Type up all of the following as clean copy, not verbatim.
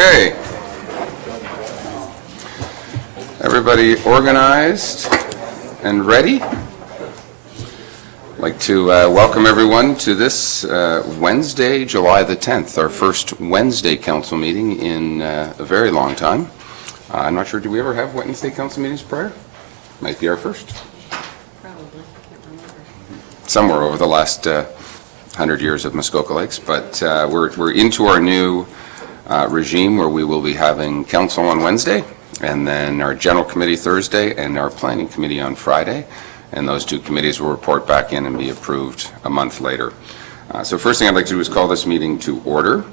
Okay. Everybody organized and ready? I'd like to welcome everyone to this Wednesday, July the 10th, our first Wednesday council meeting in a very long time. I'm not sure, do we ever have Wednesday council meetings prior? Might be our first. Probably, can't remember. Somewhere over the last 100 years of Muskoka Lakes, but we're into our new regime where we will be having council on Wednesday, and then our general committee Thursday, and our planning committee on Friday, and those two committees will report back in and be approved a month later. So first thing I'd like to do is call this meeting to order,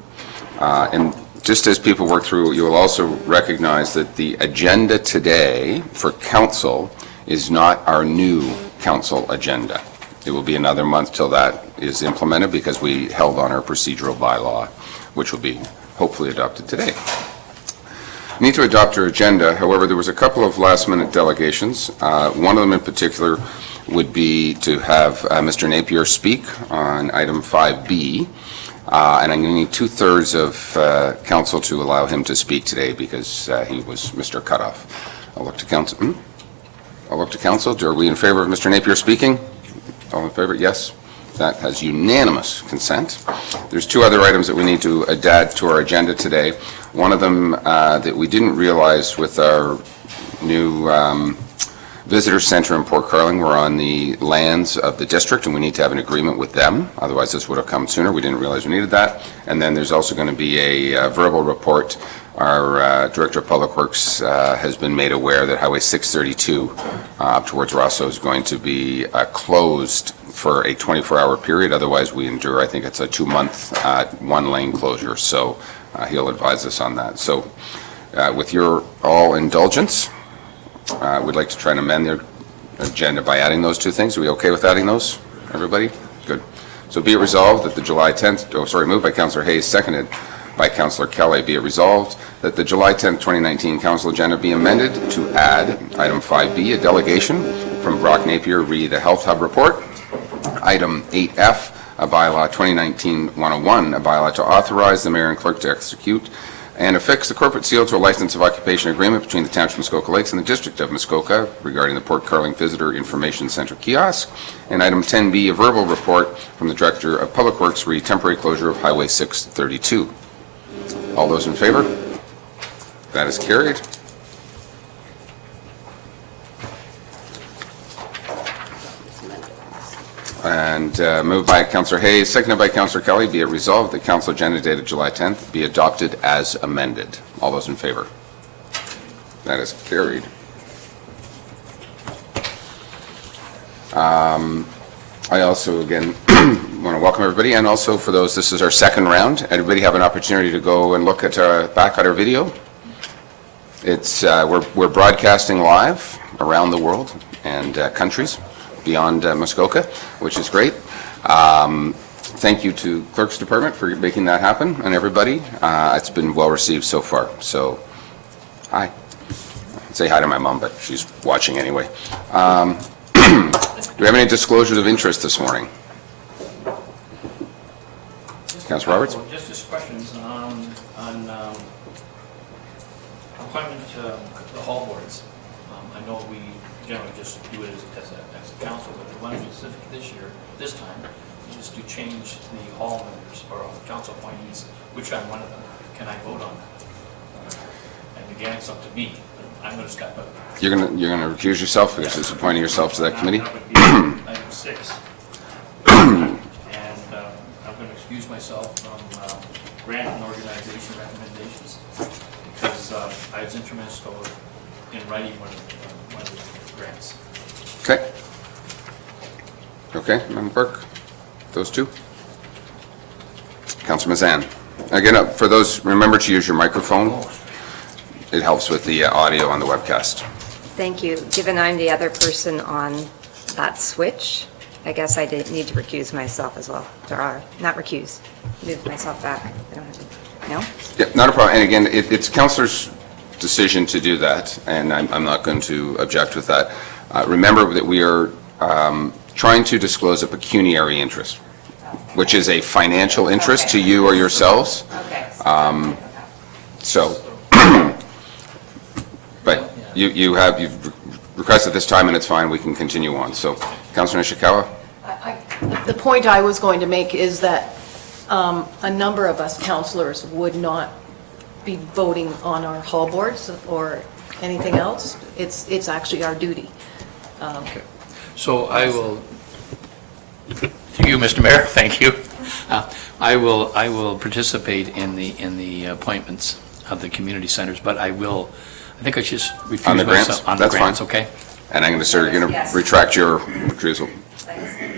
and just as people work through, you will also recognize that the agenda today for council is not our new council agenda. It will be another month till that is implemented because we held on our procedural bylaw, which will be hopefully adopted today. We need to adopt our agenda. However, there was a couple of last-minute delegations. One of them in particular would be to have Mr. Napier speak on item 5B, and I'm going to need 2/3 of council to allow him to speak today because he was Mr. Cutoff. I'll look to council. I'll look to council. Are we in favor of Mr. Napier speaking? All in favor? Yes. That has unanimous consent. There's two other items that we need to add to our agenda today. One of them that we didn't realize with our new visitor center in Port Carling, we're on the lands of the district and we need to have an agreement with them. Otherwise this would have come sooner. We didn't realize we needed that. And then there's also going to be a verbal report. Our Director of Public Works has been made aware that Highway 632 up towards Rosso is going to be closed for a 24-hour period. Otherwise, we endure, I think it's a 2-month one-lane closure. So he'll advise us on that. So with your all indulgence, we'd like to try and amend the agenda by adding those two things. Are we okay with adding those, everybody? Good. So be it resolved that the July 10th, moved by Councillor Hayes, seconded by Councillor Kelly, be it resolved that the July 10th, 2019 council agenda be amended to add item 5B, a delegation from Brock Napier re the Health Hub report, item 8F, a bylaw 2019-101, a bylaw to authorize the mayor and clerk to execute and affix the corporate seal to a license of occupation agreement between the Township of Muskoka Lakes and the District of Muskoka regarding the Port Carling Visitor Information Center kiosk, and item 10B, a verbal report from the Director of Public Works re temporary closure of Highway 632. All those in favor? That is carried. And moved by Councillor Hayes, seconded by Councillor Kelly, be it resolved that council agenda dated July 10th be adopted as amended. All those in favor? That is carried. I also, again, want to welcome everybody, and also for those, this is our second round. Everybody have an opportunity to go and look at back at our video. It's we're broadcasting live around the world and countries beyond Muskoka, which is great. Thank you to Clerk's Department for making that happen, and everybody. It's been well received so far. So, hi. Say hi to my mom, but she's watching anyway. Do we have any disclosures of interest this morning? Councillor Roberts? Just questions on appointment to the hall boards. I know we generally just do it as a council, but the one specifically this time, is to change the hall members or council appointees, which I'm one of them. Can I vote on that? And again, it's up to me. I'm going to step up. You're gonna recuse yourself because it's appointing yourself to that committee? That would be item 6. And I'm going to excuse myself from grant and organization recommendations because I was instrumental in writing one of the grants. Okay. Okay, Madam Clerk. Those two. Councillor Mazan. Again, for those, remember to use your microphone. It helps with the audio on the webcast. Thank you. Given I'm the other person on that switch, I guess I did need to recuse myself as well. Not recuse, move myself back. I don't have to, no? Yeah, not a problem. And again, it's councillor's decision to do that, and I'm not going to object with that. Remember that we are trying to disclose a pecuniary interest, which is a financial interest to you or yourselves. Okay. So, but you've requested this time, and it's fine, we can continue on. So, Councilor Nishikawa? The point I was going to make is that a number of us councillors would not be voting on our hall boards or anything else. It's actually our duty. Okay. So I will, to you, Mr. Mayor, thank you. I will participate in the appointments of the community centers, but I think I should refuse On the grants? myself. On the That's grants, fine. okay? And I'm going to, sir, you're going to Yes. retract your recusal.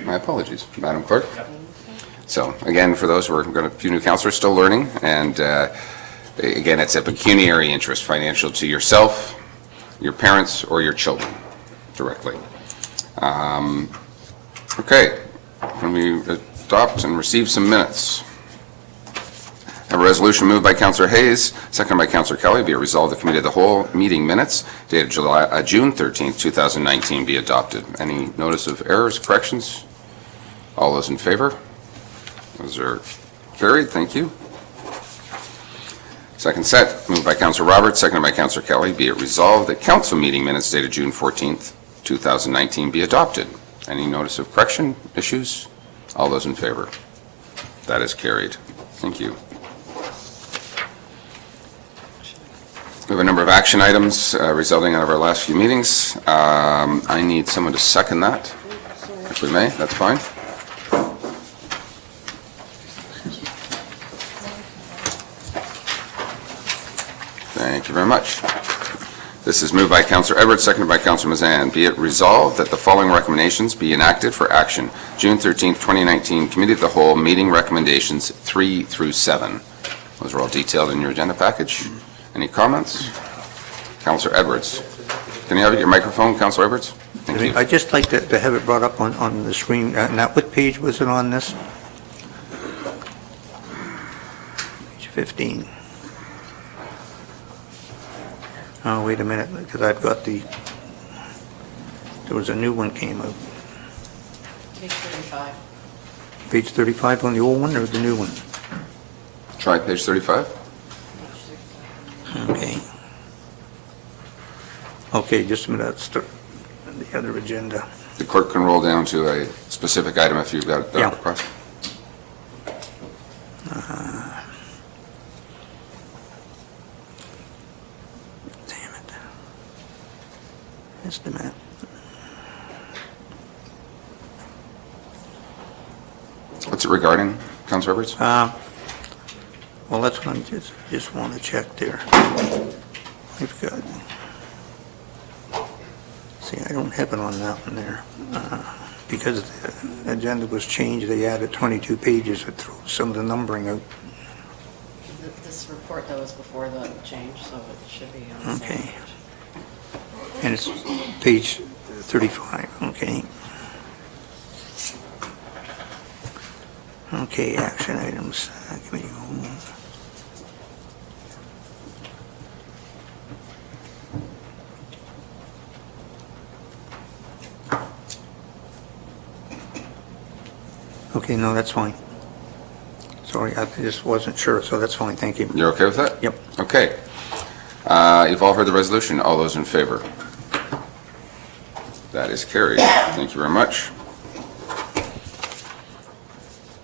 My apologies, Madam Clerk. So, again, for those, we've got a few new councillors still learning, and again, it's a pecuniary interest, financial to yourself, your parents, or your children directly. Okay, when we adopt and receive some minutes. I have a resolution moved by Councillor Hayes, seconded by Councillor Kelly, be it resolved the Committee of the Whole meeting minutes dated June 13th, 2019 be adopted. Any notice of errors, corrections? All those in favor? Those are carried, thank you. Second set, moved by Councillor Roberts, seconded by Councillor Kelly, be it resolved that council meeting minutes dated June 14th, 2019 be adopted. Any notice of correction, issues? All those in favor? That is carried. Thank you. We have a number of action items resulting out of our last few meetings. I need someone to second that, if we may. That's fine. Thank you very much. This is moved by Councillor Edwards, seconded by Councillor Mazan. Be it resolved that the following recommendations be enacted for action. June 13th, 2019, Committee of the Whole meeting recommendations 3 through 7. Those are all detailed in your agenda package. Any comments? Councillor Edwards. Can you have your microphone, Councillor Edwards? Thank you. I'd just like to have it brought up on the screen. Now, what page was it on this? Page 15. Oh, wait a minute, because I've got there was a new one came out. Page 35. Page 35 on the old one or the new one? Try page 35. Okay. Okay, just a minute, let's start the other agenda. The clerk can roll down to a specific item if you've got it Yeah. across. Damn it. Just a minute. What's it regarding, Councillor Edwards? Well, that's what I just want to check there. We've got, see, I don't have it on that one there. Because the agenda was changed, they added 22 pages, it threw some of the numbering out. This report, though, is before the change, so it should be on the same Okay. page. And it's page 35, okay. Okay, action items. Committee home. Okay, no, that's fine. Sorry, I just wasn't sure, so that's fine, thank you. You're okay with that? Yep. Okay. You've all heard the resolution. All those in favor? That is carried. Thank you very much.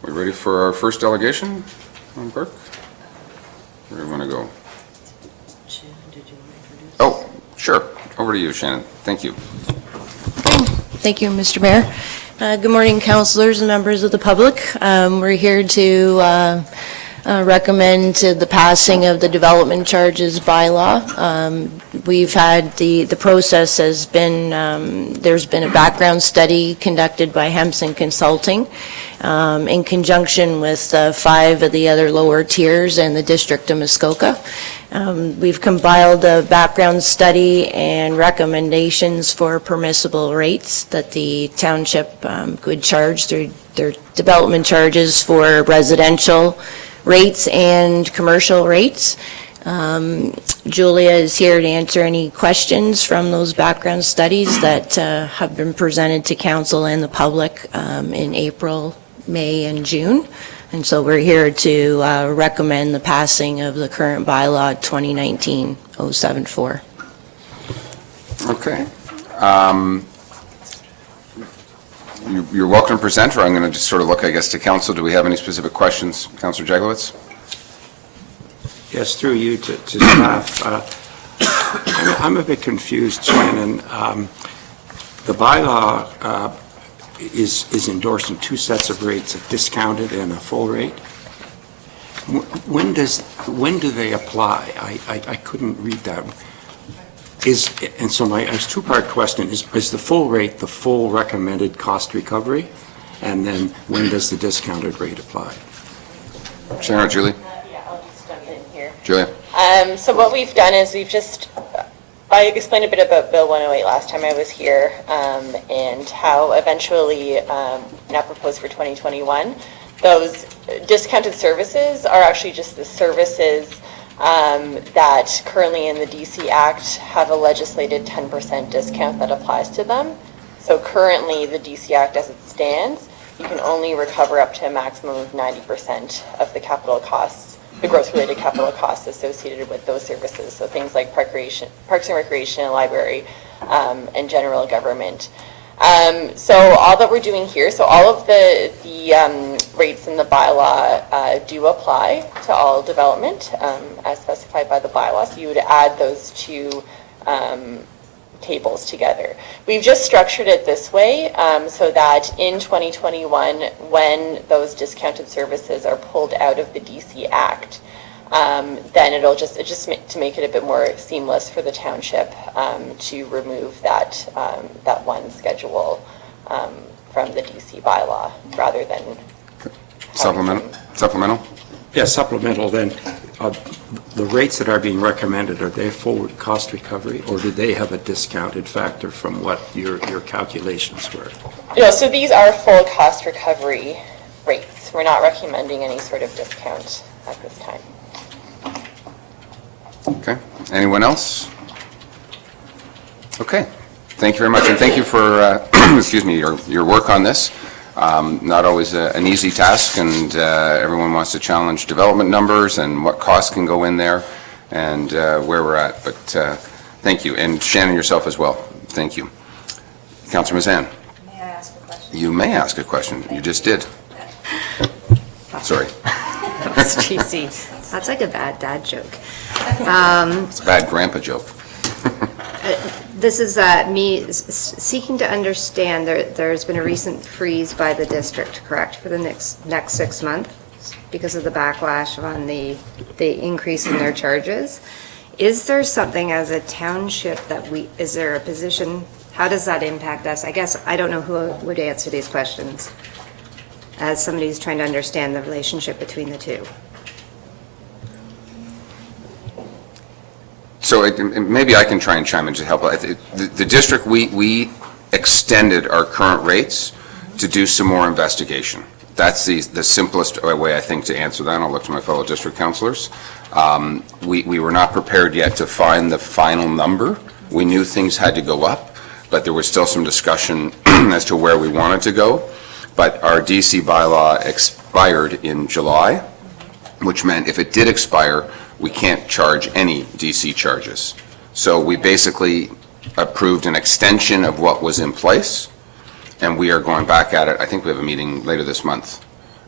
We ready for our first delegation, Madam Clerk? Where do you want to go? Shannon, did you introduce? Oh, sure. Over to you, Shannon. Thank you. Thank you, Mr. Mayor. Good morning, councilors and members of the public. We're here to recommend to the passing of the development charges bylaw. We've had the process has been, there's been a background study conducted by Hemson Consulting in conjunction with 5 of the other lower tiers and the District of Muskoka. We've compiled a background study and recommendations for permissible rates that the township could charge through their development charges for residential rates and commercial rates. Julia is here to answer any questions from those background studies that have been presented to council and the public in April, May, and June. And so we're here to recommend the passing of the current bylaw 2019-074. Okay. You're welcome to present, or I'm going to just sort of look, I guess, to council. Do we have any specific questions? Councillor Jaglowitz? Yes, through you to staff. I'm a bit confused, Shannon. The bylaw is endorsing two sets of rates, a discounted and a full rate. When do they apply? I couldn't read that. And so my two-part question is the full rate the full recommended cost recovery? And then when does the discounted rate apply? Sharon or Julie? Yeah, I'll just jump in here. Julia? So what we've done is I explained a bit about Bill 108 last time I was here, and how eventually, now proposed for 2021, those discounted services are actually just the services that currently in the DC Act have a legislated 10% discount that applies to them. So currently, the DC Act as it stands, you can only recover up to a maximum of 90% of the capital costs, the growth-related capital costs associated with those services. So things like Parks and Recreation, library, and general government. So all that we're doing here, so all of the rates in the bylaw do apply to all development as specified by the bylaw. So you would add those two tables together. We've just structured it this way so that in 2021, when those discounted services are pulled out of the DC Act, then it'll just to make it a bit more seamless for the township to remove that one schedule from the DC bylaw rather than Supplemental? Yeah, supplemental then. The rates that are being recommended, are they full cost recovery, or do they have a discounted factor from what your calculations were? No, so these are full cost recovery rates. We're not recommending any sort of discount at this time. Okay. Anyone else? Okay. Thank you very much, and thank you for, excuse me, your work on this. Not always an easy task, and everyone wants to challenge development numbers and what costs can go in there and where we're at. But thank you, and Shannon yourself as well. Thank you. Councillor Mazan. May I ask a question? You may ask a question. You just did. Sorry. That was cheesy. That's like a bad dad joke. It's a bad grandpa joke. This is me seeking to understand, there's been a recent freeze by the district, correct, for the next 6 months because of the backlash on the increase in their charges. Is there something as a township is there a position, how does that impact us? I guess I don't know who would answer these questions as somebody who's trying to understand the relationship between the two. So maybe I can try and chime in to help. The district, we extended our current rates to do some more investigation. That's the simplest way, I think, to answer that. I'll look to my fellow district councilors. We were not prepared yet to find the final number. We knew things had to go up, but there was still some discussion as to where we wanted to go. But our DC bylaw expired in July, which meant if it did expire, we can't charge any DC charges. So we basically approved an extension of what was in place, and we are going back at it. I think we have a meeting later this month.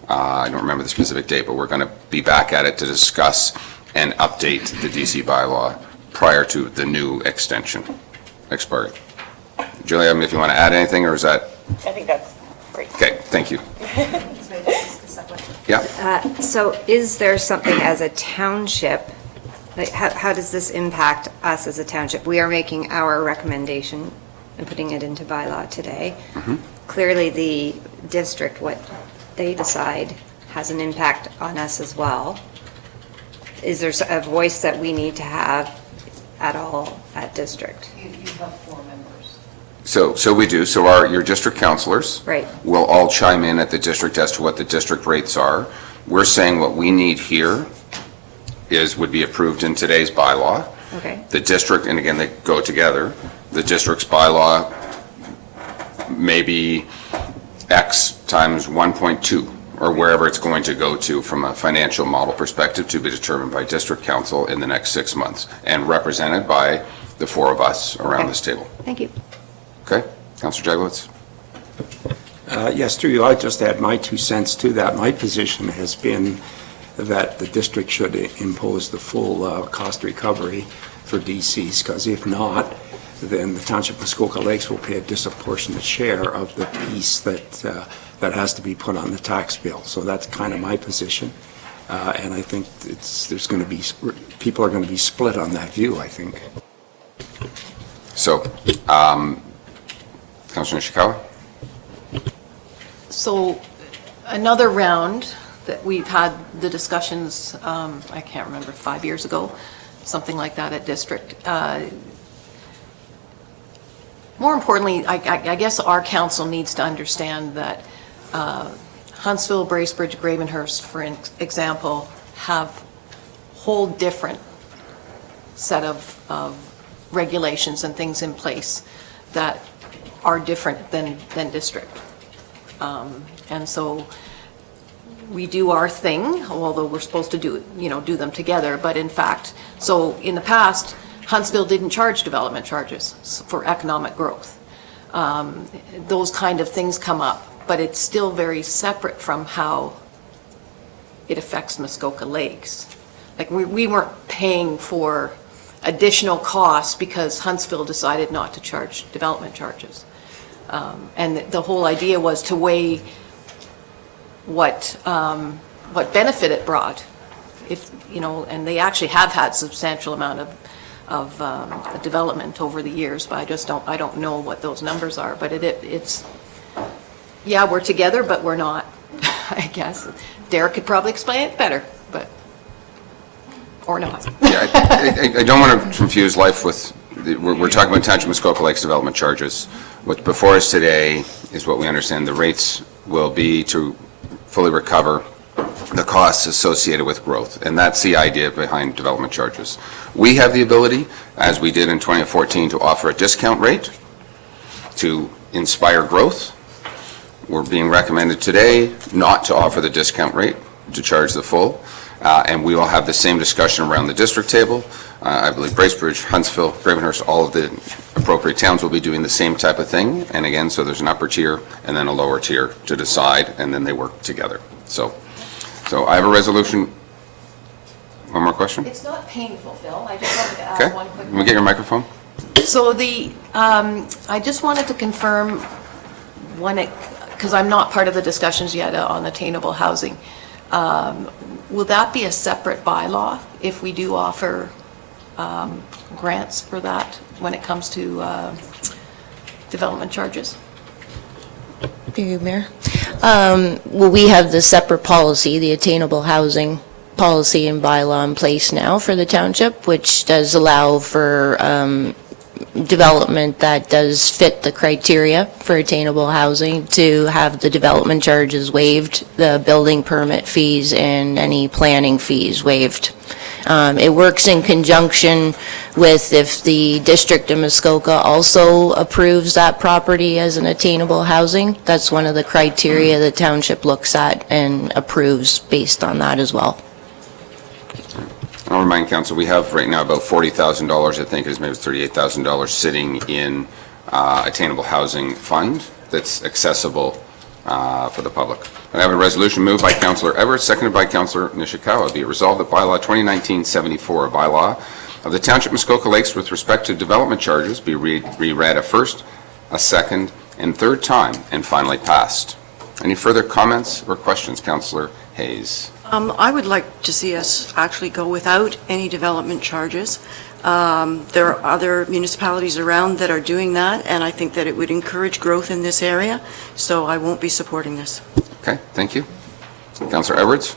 I don't remember the specific date, but we're going to be back at it to discuss and update the DC bylaw prior to the new extension expiring. Julia, if you want to add anything, or is that? I think that's great. Okay, thank you. Yeah. So is there something as a township, like how does this impact us as a township? We are making our recommendation and putting it into bylaw today. Mm-hmm. Clearly, the district, what they decide has an impact on us as well. Is there a voice that we need to have at all at district? You have 4 members. So we do. So your district councilors Right. will all chime in at the district as to what the district rates are. We're saying what we need here would be approved in today's bylaw. Okay. The district, and again, they go together, the district's bylaw may be X times 1.2 or wherever it's going to go to from a financial model perspective to be determined by district council in the next 6 months and represented by the four of us around this table. Thank you. Okay? Councillor Jaglowitz? Yes, through you, I'd just add my 2 cents to that. My position has been that the district should impose the full cost recovery for DCs, because if not, then the Township of Muskoka Lakes will pay a disproportionate share of the piece that has to be put on the tax bill. So that's kind of my position. And I think people are going to be split on that view, I think. So, Councillor Nishikawa? So another round that we've had the discussions, I can't remember, 5 years ago, something like that at district. More importantly, I guess our council needs to understand that Huntsville, Bracebridge, Gravenhurst, for example, have whole different set of regulations and things in place that are different than district. And so we do our thing, although we're supposed to do them together, but in fact, so in the past, Huntsville didn't charge development charges for economic growth. Those kind of things come up, but it's still very separate from how it affects Muskoka Lakes. Like we weren't paying for additional costs because Huntsville decided not to charge development charges. And the whole idea was to weigh what benefit it brought, and they actually have had substantial amount of development over the years, but I don't know what those numbers are, but it's, yeah, we're together, but we're not, I guess. Derek could probably explain it better, but, or not. Yeah, I don't want to confuse life with, we're talking about Township Muskoka Lakes development charges. What's before us today is what we understand the rates will be to fully recover the costs associated with growth, and that's the idea behind development charges. We have the ability, as we did in 2014, to offer a discount rate to inspire growth. We're being recommended today not to offer the discount rate, to charge the full, and we will have the same discussion around the district table. I believe Bracebridge, Huntsville, Gravenhurst, all of the appropriate towns will be doing the same type of thing, and again, so there's an upper tier and then a lower tier to decide, and then they work together. So I have a resolution. One more question? It's not painful, Phil. I just wanted to ask Okay. one quick Can we get your microphone? So I just wanted to confirm because I'm not part of the discussions yet on attainable housing. Will that be a separate bylaw if we do offer grants for that when it comes to development charges? Thank you, Mayor. Well, we have the separate policy, the attainable housing policy and bylaw in place now for the township, which does allow for development that does fit the criteria for attainable housing to have the development charges waived, the building permit fees, and any planning fees waived. It works in conjunction with if the District of Muskoka also approves that property as an attainable housing. That's one of the criteria the township looks at and approves based on that as well. I'll remind council, we have right now about $40,000, I think, is maybe $38,000 sitting in attainable housing fund that's accessible for the public. I have a resolution moved by Councillor Everett, seconded by Councillor Nishikawa. Be it resolved that bylaw 2019-74, a bylaw of the Township Muskoka Lakes with respect to development charges be reread a first, a second, and third time, and finally passed. Any further comments or questions, Councillor Hayes? I would like to see us actually go without any development charges. There are other municipalities around that are doing that, and I think that it would encourage growth in this area, so I won't be supporting this. Okay, thank you. Councillor Edwards?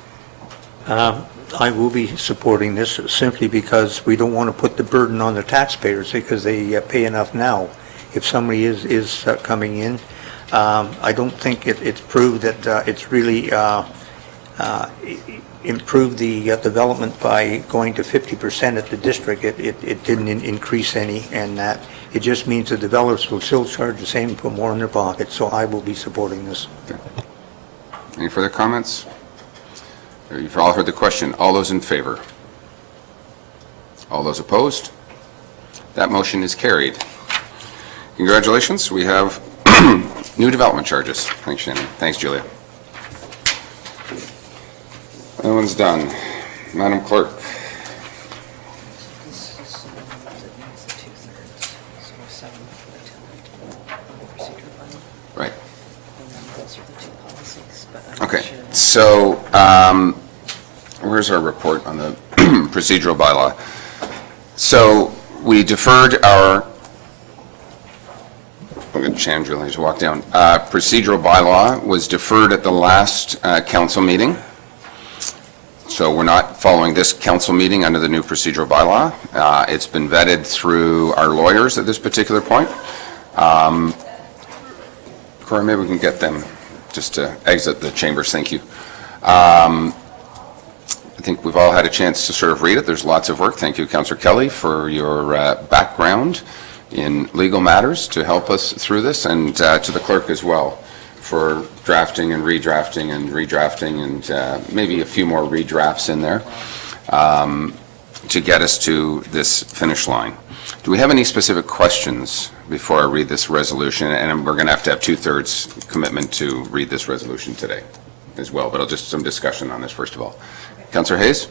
I will be supporting this simply because we don't want to put the burden on the taxpayers because they pay enough now. If somebody is coming in, I don't think it's proved that it's really improved the development by going to 50% at the district. It didn't increase any, and that it just means the developers will still charge the same, put more in their pocket. So I will be supporting this. Any further comments? You've all heard the question. All those in favor? All those opposed? That motion is carried. Congratulations, we have new development charges. Thanks, Shannon. Thanks, Julia. That one's done. Madam Clerk. Right. Okay, so where's our report on the procedural bylaw? So we deferred our, look at Chandra, just walk down. Procedural bylaw was deferred at the last council meeting. So we're not following this council meeting under the new procedural bylaw. It's been vetted through our lawyers at this particular point. Cora, maybe we can get them just to exit the chambers. Thank you. I think we've all had a chance to sort of read it. There's lots of work. Thank you, Councillor Kelly, for your background in legal matters to help us through this, and to the clerk as well for drafting and redrafting and maybe a few more redrafts in there to get us to this finish line. Do we have any specific questions before I read this resolution? And we're going to have 2/3 commitment to read this resolution today as well, but I'll just some discussion on this first of all. Councillor Hayes?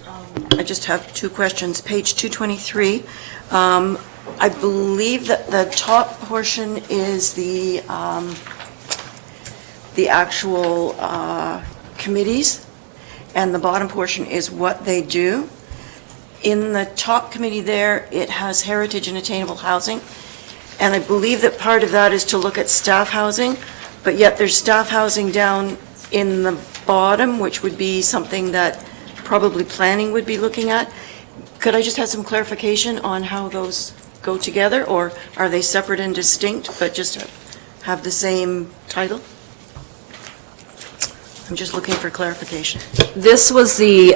I just have two questions. Page 223, I believe that the top portion is the actual committees, and the bottom portion is what they do. In the top committee there, it has heritage and attainable housing, and I believe that part of that is to look at staff housing, but yet there's staff housing down in the bottom, which would be something that probably planning would be looking at. Could I just have some clarification on how those go together, or are they separate and distinct, but just have the same title? I'm just looking for clarification. This was the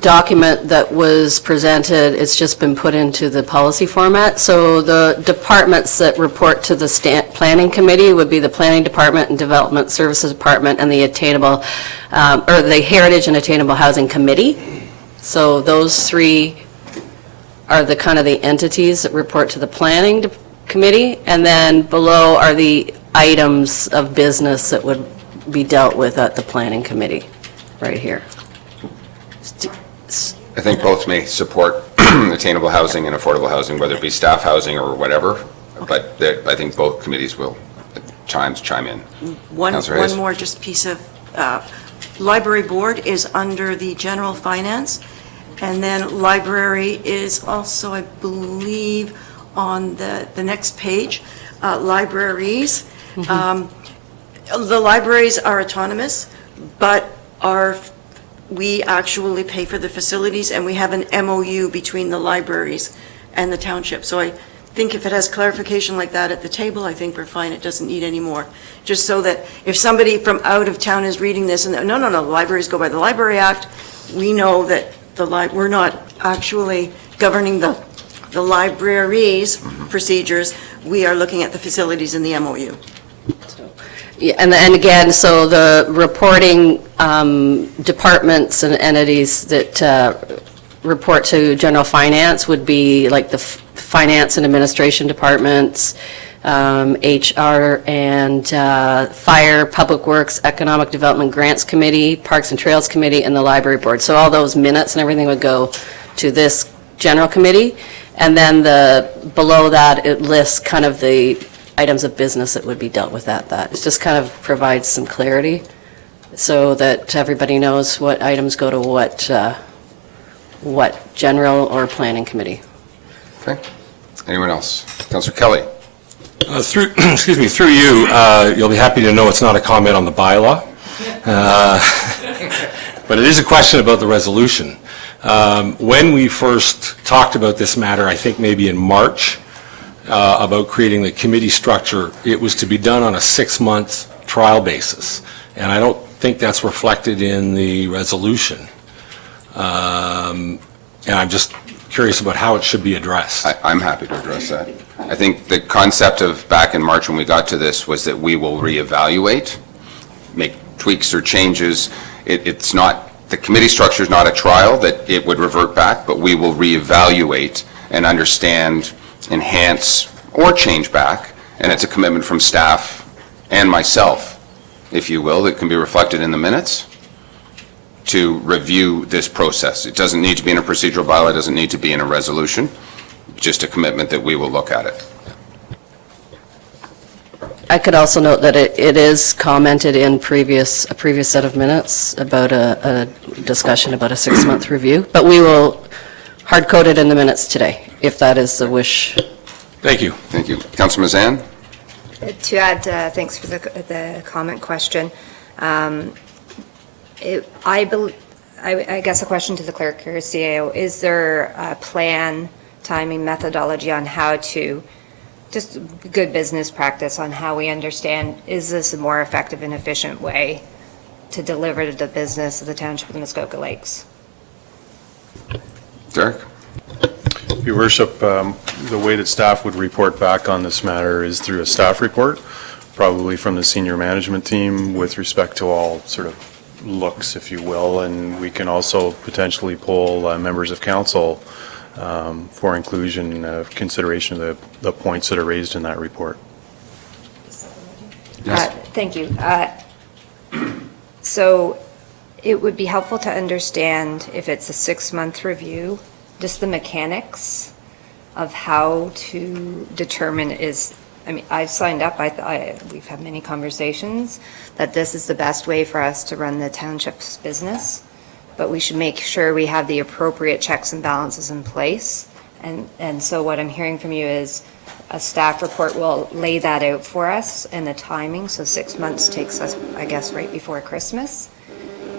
document that was presented. It's just been put into the policy format. So the departments that report to the planning committee would be the planning department and development services department and the attainable, or the heritage and attainable housing committee. So those three are the kind of the entities that report to the planning committee. And then below are the items of business that would be dealt with at the planning committee, right here. I think both may support attainable housing and affordable housing, whether it be staff housing or whatever, but I think both committees will at times chime in. One Councillor Hayes? more just piece of, library board is under the general finance, and then library is also, I believe, on the next page, libraries. The libraries are autonomous, but we actually pay for the facilities, and we have an MOU between the libraries and the township. So I think if it has clarification like that at the table, I think we're fine. It doesn't need any more. Just so that if somebody from out of town is reading this and, no, the libraries go by the Library Act, we know that we're not actually governing the libraries' procedures. We are looking at the facilities in the MOU. Yeah, and again, so the reporting departments and entities that report to general finance would be like the finance and administration departments, HR and fire, public works, economic development grants committee, parks and trails committee, and the library board. So all those minutes and everything would go to this general committee. And then below that, it lists kind of the items of business that would be dealt with at that. It just kind of provides some clarity so that everybody knows what items go to what general or planning committee. Okay. Anyone else? Councillor Kelly? Through you, you'll be happy to know it's not a comment on the bylaw, but it is a question about the resolution. When we first talked about this matter, I think maybe in March, about creating the committee structure, it was to be done on a 6-month trial basis, and I don't think that's reflected in the resolution. And I'm just curious about how it should be addressed. I'm happy to address that. I think the concept of back in March when we got to this was that we will reevaluate, make tweaks or changes, it's not, the committee structure is not a trial that it would revert back, but we will reevaluate and understand, enhance, or change back, and it's a commitment from staff and myself, if you will, that can be reflected in the minutes to review this process. It doesn't need to be in a procedural bylaw, it doesn't need to be in a resolution, just a commitment that we will look at it. I could also note that it is commented in a previous set of minutes about a discussion about a 6-month review, but we will hard-code it in the minutes today, if that is the wish. Thank you. Thank you. Councilor Mazan? To add, thanks for the comment question. I guess a question to the clerk or CAO, is there a plan, timing, methodology on how to, just good business practice on how we understand, is this a more effective and efficient way to deliver the business of the Township of the Muskoka Lakes? Derek? Your Worship, the way that staff would report back on this matter is through a staff report, probably from the senior management team with respect to all sort of looks, if you will, and we can also potentially poll members of council for inclusion of consideration of the points that are raised in that report. Yes. Thank you. So it would be helpful to understand if it's a 6-month review, just the mechanics of how to determine I've signed up, we've had many conversations that this is the best way for us to run the township's business, but we should make sure we have the appropriate checks and balances in place. And so what I'm hearing from you is a staff report will lay that out for us and the timing. So 6 months takes us, I guess, right before Christmas.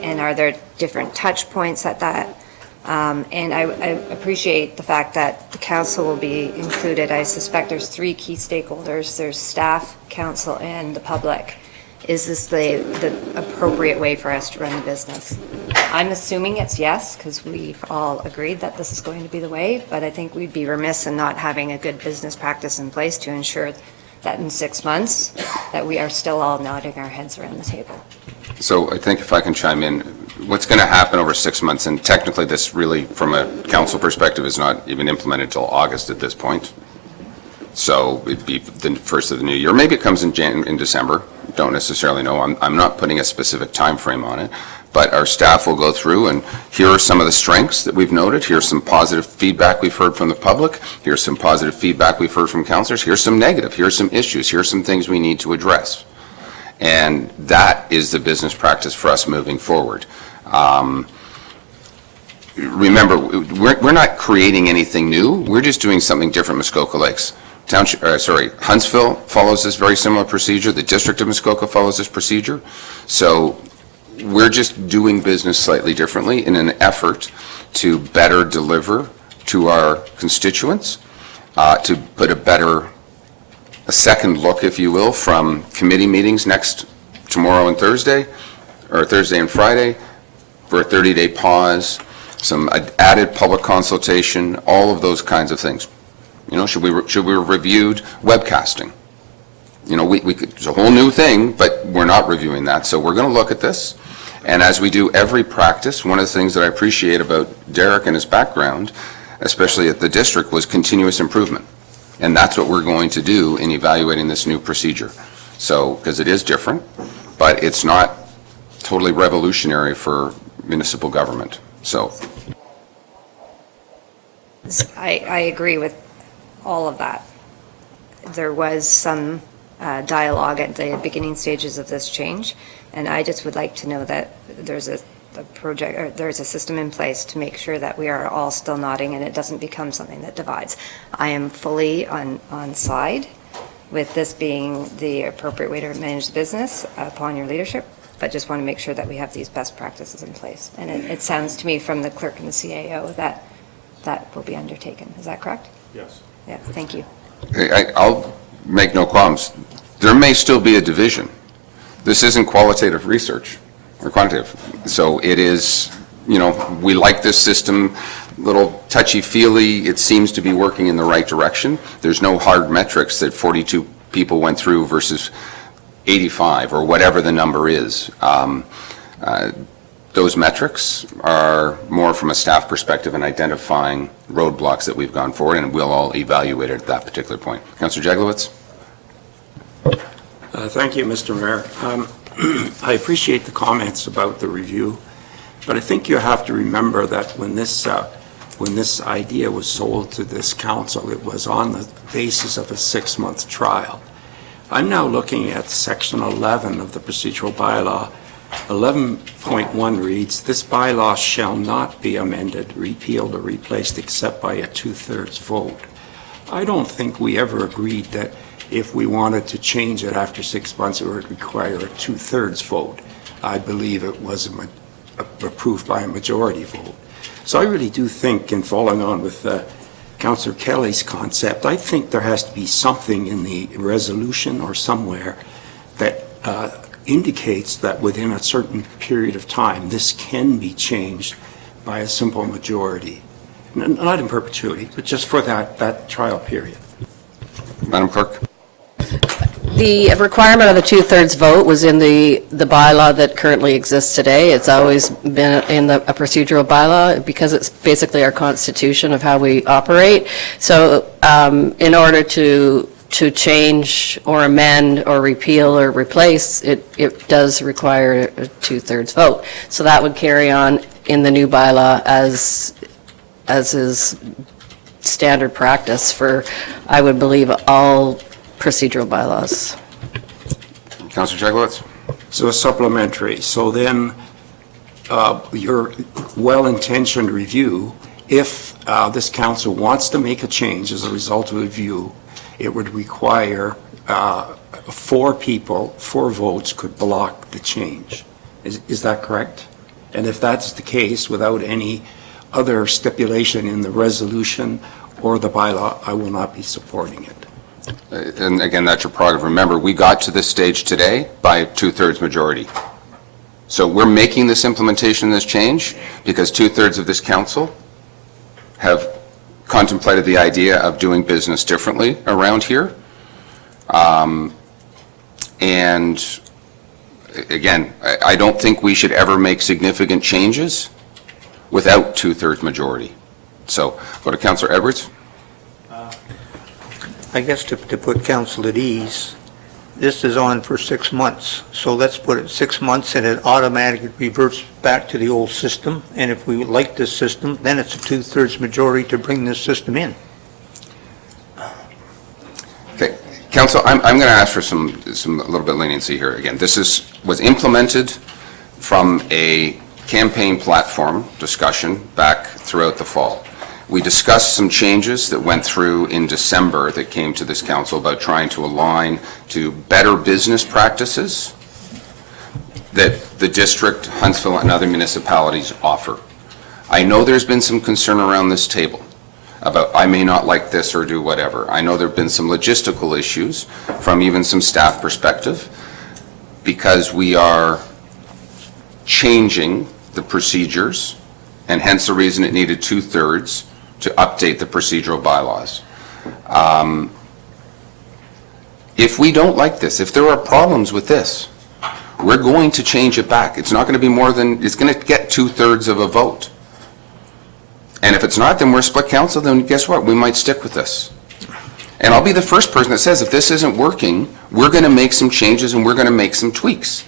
And are there different touch points at that? And I appreciate the fact that the council will be included. I suspect there's 3 key stakeholders. There's staff, council, and the public. Is this the appropriate way for us to run the business? I'm assuming it's yes, because we've all agreed that this is going to be the way, but I think we'd be remiss in not having a good business practice in place to ensure that in 6 months, that we are still all nodding our heads around the table. So I think if I can chime in, what's going to happen over 6 months, and technically this really, from a council perspective, is not even implemented until August at this point. So it'd be the first of the new year. Maybe it comes in December. Don't necessarily know. I'm not putting a specific time frame on it, but our staff will go through and here are some of the strengths that we've noted. Here's some positive feedback we've heard from the public. Here's some positive feedback we've heard from councillors. Here's some negative. Here's some issues. Here's some things we need to address. And that is the business practice for us moving forward. Remember, we're not creating anything new. We're just doing something different, Muskoka Lakes. Huntsville follows this very similar procedure. The District of Muskoka follows this procedure. So we're just doing business slightly differently in an effort to better deliver to our constituents, to put a second look, if you will, from committee meetings tomorrow and Thursday, or Thursday and Friday, for a 30-day pause, some added public consultation, all of those kinds of things. You know, should we have reviewed webcasting? You know, we could, it's a whole new thing, but we're not reviewing that. So we're going to look at this. And as we do every practice, one of the things that I appreciate about Derek and his background, especially at the district, was continuous improvement. And that's what we're going to do in evaluating this new procedure. So, because it is different, but it's not totally revolutionary for municipal government. So I agree with all of that. There was some dialogue at the beginning stages of this change, and I just would like to know that there's a project, or there's a system in place to make sure that we are all still nodding and it doesn't become something that divides. I am fully on side with this being the appropriate way to manage the business upon your leadership, but just want to make sure that we have these best practices in place. And it sounds to me from the clerk and the CAO that that will be undertaken. Is that correct? Yes. Yeah, thank you. I'll make no qualms. There may still be a division. This isn't qualitative research or quantitative. So it is, you know, we like this system, little touchy-feely. It seems to be working in the right direction. There's no hard metrics that 42 people went through versus 85 or whatever the number is. Those metrics are more from a staff perspective in identifying roadblocks that we've gone forward, and we'll all evaluate it at that particular point. Councillor Jaglowitz? Thank you, Mr. Mayor. I appreciate the comments about the review, but I think you have to remember that when this idea was sold to this council, it was on the basis of a 6-month trial. I'm now looking at Section 11 of the procedural bylaw. 11.1 reads, "This bylaw shall not be amended, repealed, or replaced except by a 2/3 vote." I don't think we ever agreed that if we wanted to change it after 6 months, it would require a 2/3 vote. I believe it was approved by a majority vote. So I really do think, in following on with Councillor Kelly's concept, I think there has to be something in the resolution or somewhere that indicates that within a certain period of time, this can be changed by a simple majority. Not in perpetuity, but just for that trial period. Madam Clerk? The requirement of the 2/3 vote was in the bylaw that currently exists today. It's always been in a procedural bylaw because it's basically our constitution of how we operate. So in order to change or amend or repeal or replace, it does require a 2/3 vote. So that would carry on in the new bylaw as is standard practice for, I would believe, all procedural bylaws. Councillor Jaglowitz? So a supplementary. So then your well-intentioned review, if this council wants to make a change as a result of a review, it would require 4 people, 4 votes could block the change. Is that correct? And if that's the case, without any other stipulation in the resolution or the bylaw, I will not be supporting it. And again, that's your prerogative. Remember, we got to this stage today by 2/3 majority. So we're making this implementation, this change, because 2/3 of this council have contemplated the idea of doing business differently around here. And again, I don't think we should ever make significant changes without 2/3 majority. So go to Councillor Edwards. I guess to put council at ease, this is on for 6 months. So let's put it 6 months and it automatically reverts back to the old system. And if we like this system, then it's a 2/3 majority to bring this system in. Okay, Council, I'm going to ask for a little bit of leniency here. Again, this was implemented from a campaign platform discussion back throughout the fall. We discussed some changes that went through in December that came to this council about trying to align to better business practices that the district, Huntsville, and other municipalities offer. I know there's been some concern around this table about I may not like this or do whatever. I know there have been some logistical issues from even some staff perspective because we are changing the procedures, and hence the reason it needed 2/3 to update the procedural bylaws. If we don't like this, if there are problems with this, we're going to change it back. It's not going to be more than, it's going to get 2/3 of a vote. And if it's not, then we're split council, then guess what? We might stick with this. And I'll be the first person that says, if this isn't working, we're going to make some changes and we're going to make some tweaks.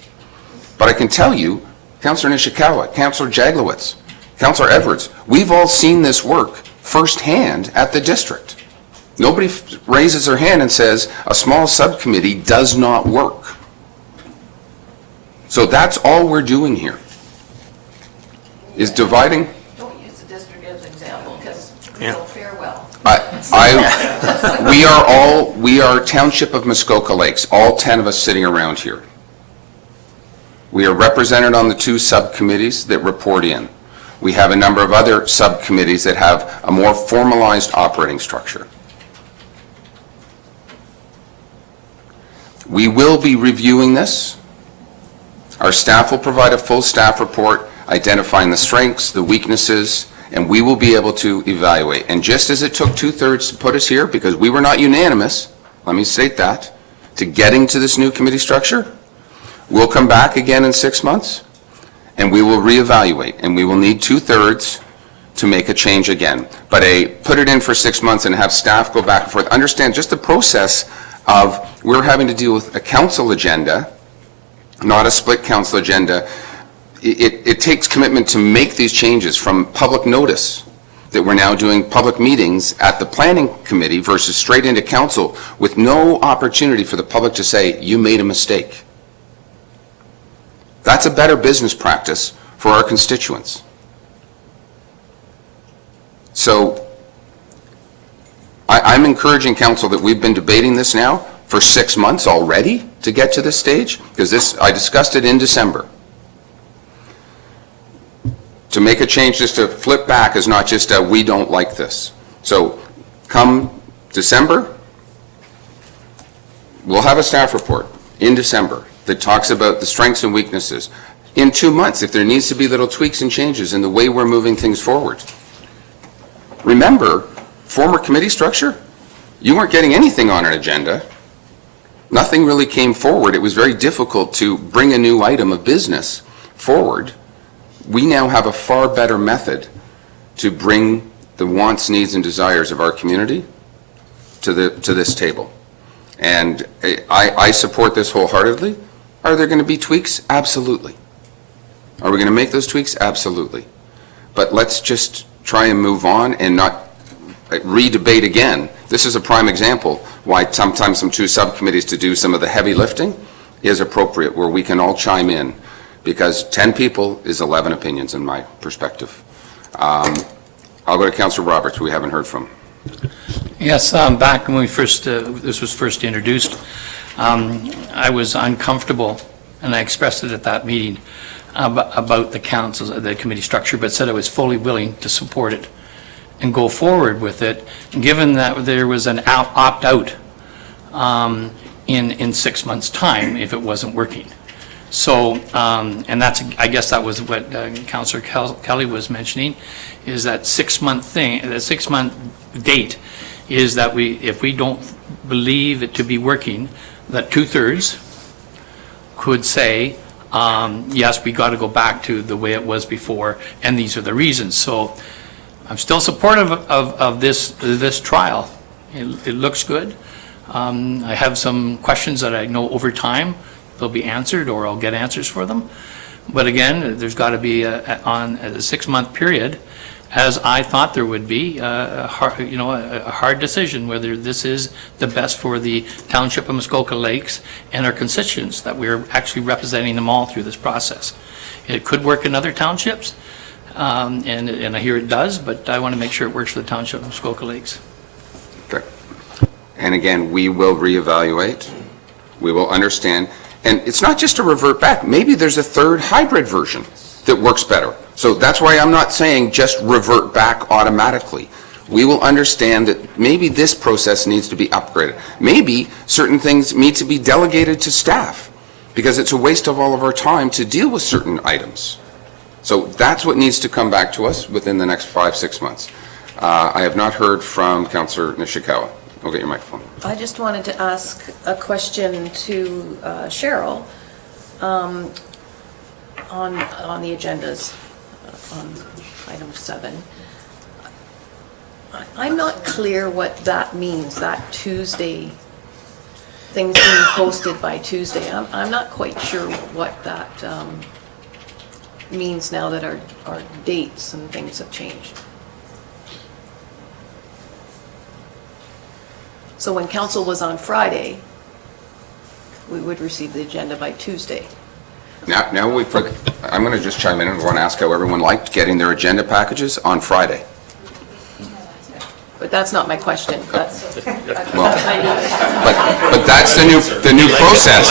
But I can tell you, Councillor Nishikawa, Councillor Jaglowitz, Councillor Edwards, we've all seen this work firsthand at the district. Nobody raises their hand and says a small subcommittee does not work. So that's all we're doing here, is dividing. Don't use the district as an example because we Yeah. don't fare well. We are Township of Muskoka Lakes, all 10 of us sitting around here. We are represented on the 2 subcommittees that report in. We have a number of other subcommittees that have a more formalized operating structure. We will be reviewing this. Our staff will provide a full staff report identifying the strengths, the weaknesses, and we will be able to evaluate. And just as it took 2/3 to put us here, because we were not unanimous, let me state that, to getting to this new committee structure, we'll come back again in 6 months, and we will reevaluate, and we will need 2/3 to make a change again. But put it in for 6 months and have staff go back and forth. Understand just the process of, we're having to deal with a council agenda, not a split council agenda. It takes commitment to make these changes, from public notice, that we're now doing public meetings at the planning committee versus straight into council with no opportunity for the public to say, you made a mistake. That's a better business practice for our constituents. So I'm encouraging council that we've been debating this now for 6 months already to get to this stage, because I discussed it in December. To make a change, just to flip back, is not just a, we don't like this. So come December, we'll have a staff report in December that talks about the strengths and weaknesses. In 2 months, if there needs to be little tweaks and changes in the way we're moving things forward. Remember, former committee structure, you weren't getting anything on an agenda. Nothing really came forward. It was very difficult to bring a new item of business forward. We now have a far better method to bring the wants, needs, and desires of our community to this table. And I support this wholeheartedly. Are there going to be tweaks? Absolutely. Are we going to make those tweaks? Absolutely. But let's just try and move on and not re-debate again. This is a prime example why sometimes some two subcommittees to do some of the heavy lifting is appropriate, where we can all chime in, because 10 people is 11 opinions in my perspective. I'll go to Councillor Roberts, who we haven't heard from. Yes, back when this was first introduced, I was uncomfortable, and I expressed it at that meeting, about the committee structure, but said I was fully willing to support it and go forward with it, given that there was an opt-out in 6 months' time if it wasn't working. So, and I guess that was what Councillor Kelly was mentioning, is that 6 month thing, the 6 month date, is that if we don't believe it to be working, that 2/3 could say, yes, we got to go back to the way it was before, and these are the reasons. So I'm still supportive of this trial. It looks good. I have some questions that I know over time they'll be answered, or I'll get answers for them. But again, there's got to be on a 6 month period, as I thought there would be, a hard decision whether this is the best for the township of Muskoka Lakes and our constituents, that we're actually representing them all through this process. It could work in other townships, and I hear it does, but I want to make sure it works for the township of Muskoka Lakes. Okay. And again, we will reevaluate. We will understand. And it's not just a revert back. Maybe there's a third hybrid version that works better. So that's why I'm not saying just revert back automatically. We will understand that maybe this process needs to be upgraded. Maybe certain things need to be delegated to staff, because it's a waste of all of our time to deal with certain items. So that's what needs to come back to us within the next 5-6 months. I have not heard from Councillor Nishikawa. I'll get your microphone. I just wanted to ask a question to Cheryl on the agendas, on item 7. I'm not clear what that means, that Tuesday, things being posted by Tuesday. I'm not quite sure what that means now that our dates and things have changed. So when council was on Friday, we would receive the agenda by Tuesday. Now we put, I'm going to just chime in and want to ask how everyone liked getting their agenda packages on Friday. But that's not my question. That's, Well, but that's the new process.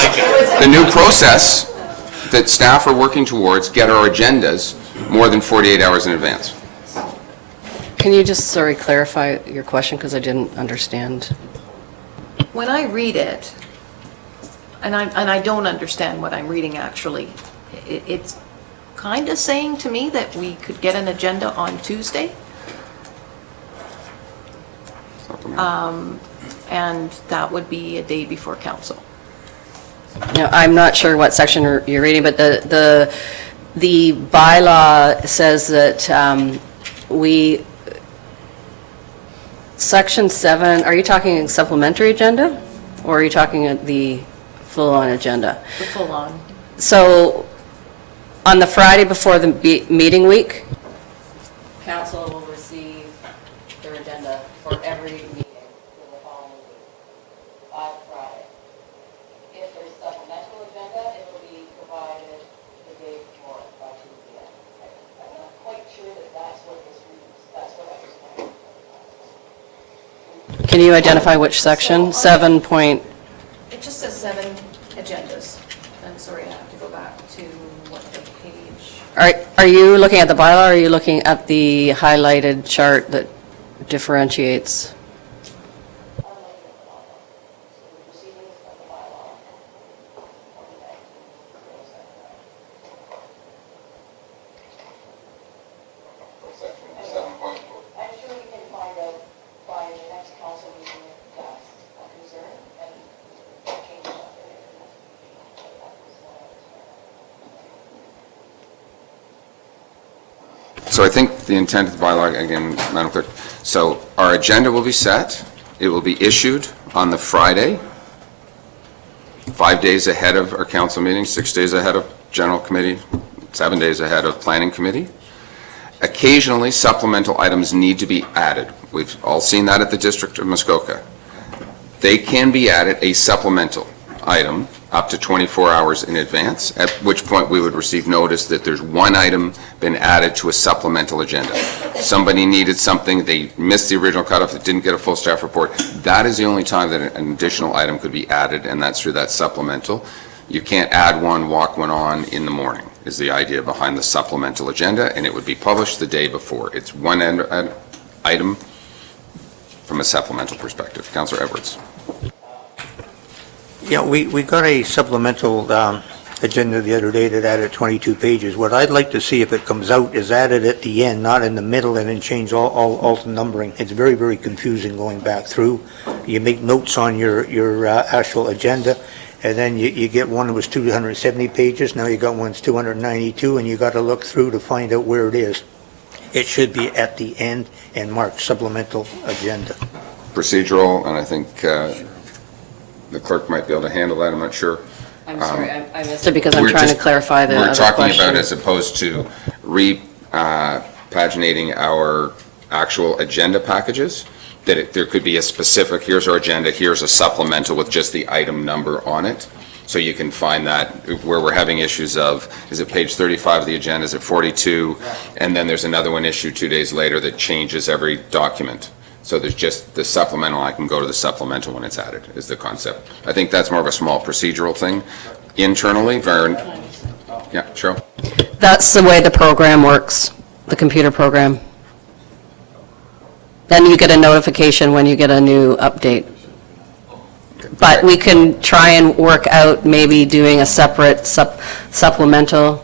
The new process that staff are working towards, get our agendas more than 48 hours in advance. Can you just, clarify your question, because I didn't understand? when I read it, and I don't understand what I'm reading actually, it's kind of saying to me that we could get an agenda on Tuesday. And that would be a day before council. I'm not sure what section you're reading, but the bylaw says that Section 7, are you talking supplementary agenda? Or are you talking the full-on agenda? The full-on. So, on the Friday before the meeting week, council will receive their agenda for every meeting for the following week, by Friday. If there's supplemental agenda, it will be provided the day before, by 2 p.m. I'm not quite sure that that's what this reads, that's what I was wondering. Can you identify which section? 7 point... It just says 7 agendas. I'm sorry, I have to go back to what the page. Are you looking at the bylaw, or are you looking at the highlighted chart that differentiates? I'm sure we can find out by the next council meeting if that's a concern and change that. So I think the intent of the bylaw, again, Madam Clerk, so our agenda will be set, it will be issued on the Friday, 5 days ahead of our council meeting, 6 days ahead of general committee, 7 days ahead of planning committee. Occasionally, supplemental items need to be added. We've all seen that at the District of Muskoka. They can be added, a supplemental item, up to 24 hours in advance, at which point we would receive notice that there's one item been added to a supplemental agenda. Somebody needed something, they missed the original cutoff, it didn't get a full staff report. That is the only time that an additional item could be added, and that's through that supplemental. You can't add one, walk one on in the morning, is the idea behind the supplemental agenda, and it would be published the day before. It's one item from a supplemental perspective. Councillor Edwards. Yeah, we got a supplemental agenda the other day that added 22 pages. What I'd like to see if it comes out is added at the end, not in the middle, and then change all the numbering. It's very, very confusing going back through. You make notes on your actual agenda, and then you get one that was 270 pages, now you got one that's 292, and you got to look through to find out where it is. It should be at the end and marked supplemental agenda. Procedural, and I think the clerk might be able to handle that, I'm not sure. I'm sorry, I missed it because I'm We're trying to just- clarify the other We're talking question. about as opposed to repaginating our actual agenda packages, that there could be a specific, here's our agenda, here's a supplemental with just the item number on it. So you can find that where we're having issues of, is it page 35 of the agenda, is it 42? And then there's another one issued 2 days later that changes every document. So there's just the supplemental, I can go to the supplemental when it's added, is the concept. I think that's more of a small procedural thing. Internally, yeah, Cheryl? That's the way the program works, the computer program. Then you get a notification when you get a new update. But we can try and work out maybe doing a separate supplemental,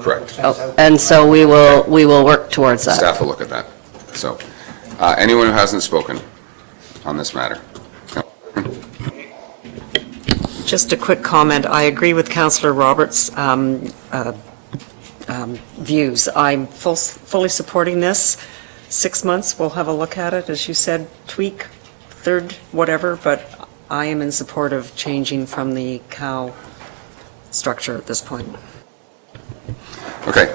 Correct. and so we will work towards that. Staff will look at that. So, anyone who hasn't spoken on this matter? Just a quick comment. I agree with Councillor Roberts' views. I'm fully supporting this. 6 months, we'll have a look at it, as you said, tweak, third, whatever, but I am in support of changing from the cow structure at this point. Okay.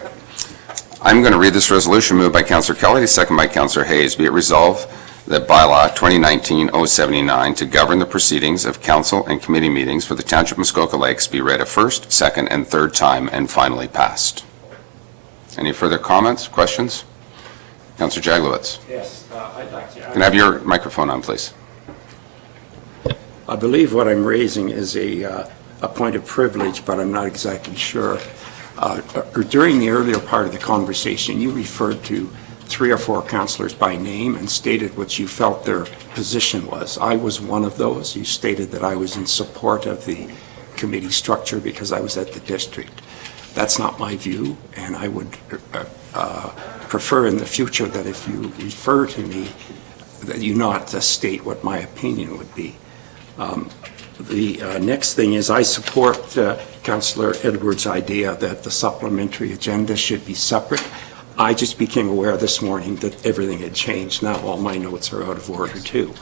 I'm going to read this resolution moved by Councillor Kelly, second by Councillor Hayes. Be it resolved that bylaw 2019-079 to govern the proceedings of council and committee meetings for the Township of Muskoka Lakes be read a first, second, and third time and finally passed. Any further comments, questions? Councillor Jaglowitz. Yes, I'd like to. Can I have your microphone on, please? I believe what I'm raising is a point of privilege, but I'm not exactly sure. During the earlier part of the conversation, you referred to 3 or 4 councillors by name and stated what you felt their position was. I was one of those. You stated that I was in support of the committee structure because I was at the district. That's not my view, and I would prefer in the future that if you refer to me, that you not state what my opinion would be. The next thing is I support Councillor Edwards' idea that the supplementary agenda should be separate. I just became aware this morning that everything had changed. Now all my notes are out of order too.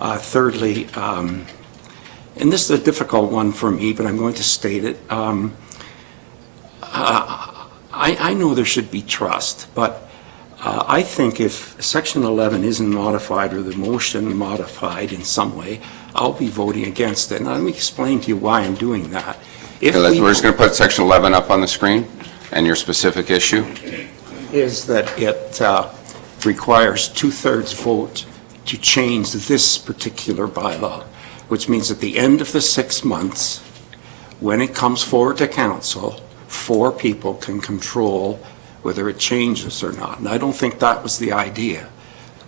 Thirdly, and this is a difficult one for me, but I'm going to state it. I know there should be trust, but I think if Section 11 isn't modified or the motion modified in some way, I'll be voting against it. Now, let me explain to you why I'm doing that. If We're we just going to put Section 11 up on the screen and your specific issue. is that it requires two-thirds vote to change this particular bylaw, which means at the end of the 6 months, when it comes forward to council, 4 people can control whether it changes or not. And I don't think that was the idea.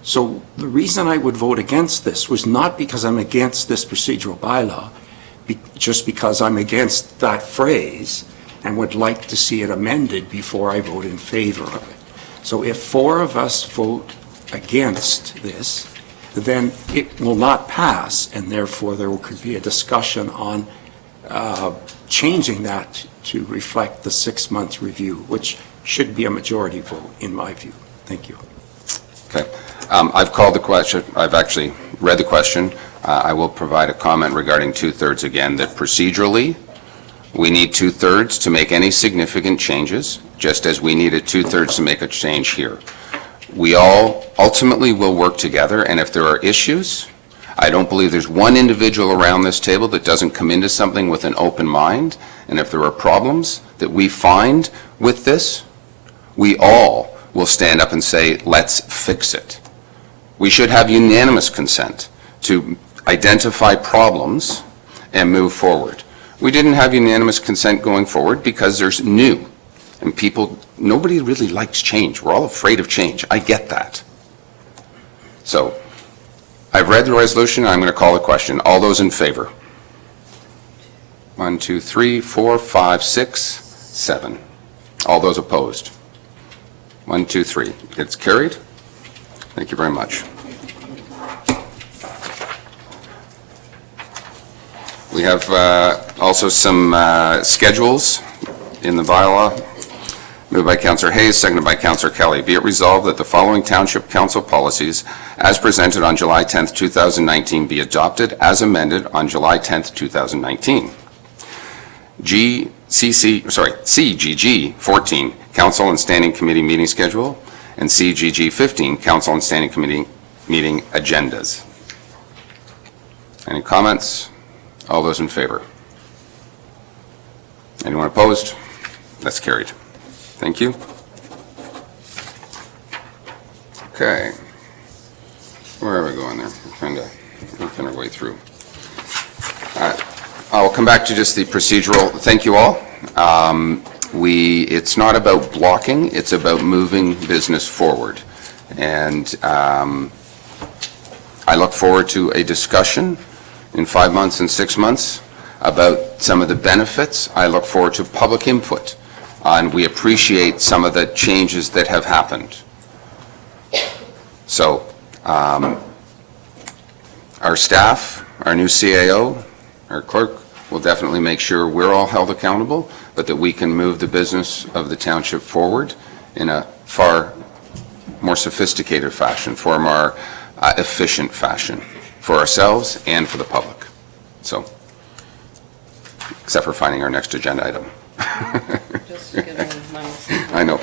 So the reason I would vote against this was not because I'm against this procedural bylaw, just because I'm against that phrase and would like to see it amended before I vote in favor of it. So if 4 of us vote against this, then it will not pass, and therefore there could be a discussion on changing that to reflect the 6-month review, which should be a majority vote, in my view. Thank you. Okay. I've called the question. I've actually read the question. I will provide a comment regarding two-thirds again, that procedurally, we need two-thirds to make any significant changes, just as we needed two-thirds to make a change here. We all ultimately will work together, and if there are issues, I don't believe there's one individual around this table that doesn't come into something with an open mind, and if there are problems that we find with this, we all will stand up and say, let's fix it. We should have unanimous consent to identify problems and move forward. We didn't have unanimous consent going forward because there's new, and nobody really likes change. We're all afraid of change. I get that. So, I've read the resolution, I'm going to call the question. All those in favor? 1, 2, 3, 4, 5, 6, 7. All those opposed? 1, 2, 3. It's carried. Thank you very much. We have also some schedules in the bylaw. Moved by Councillor Hayes, seconded by Councillor Kelly. Be it resolved that the following Township Council policies, as presented on July 10th, 2019, be adopted as amended on July 10th, 2019. CGG 14, Council and Standing Committee meeting schedule, and CGG 15, Council and Standing Committee meeting agendas. Any comments? All those in favor? Anyone opposed? That's carried. Thank you. Okay. Where are we going there? We're trying to work our way through. I'll come back to just the procedural. Thank you all. It's not about blocking, it's about moving business forward. And I look forward to a discussion in 5 months and 6 months about some of the benefits. I look forward to public input, and we appreciate some of the changes that have happened. So, our staff, our new CAO, our clerk, will definitely make sure we're all held accountable, but that we can move the business of the township forward in a far more sophisticated fashion, far more efficient fashion for ourselves and for the public. So, except for finding our next agenda item. Just getting my... I know.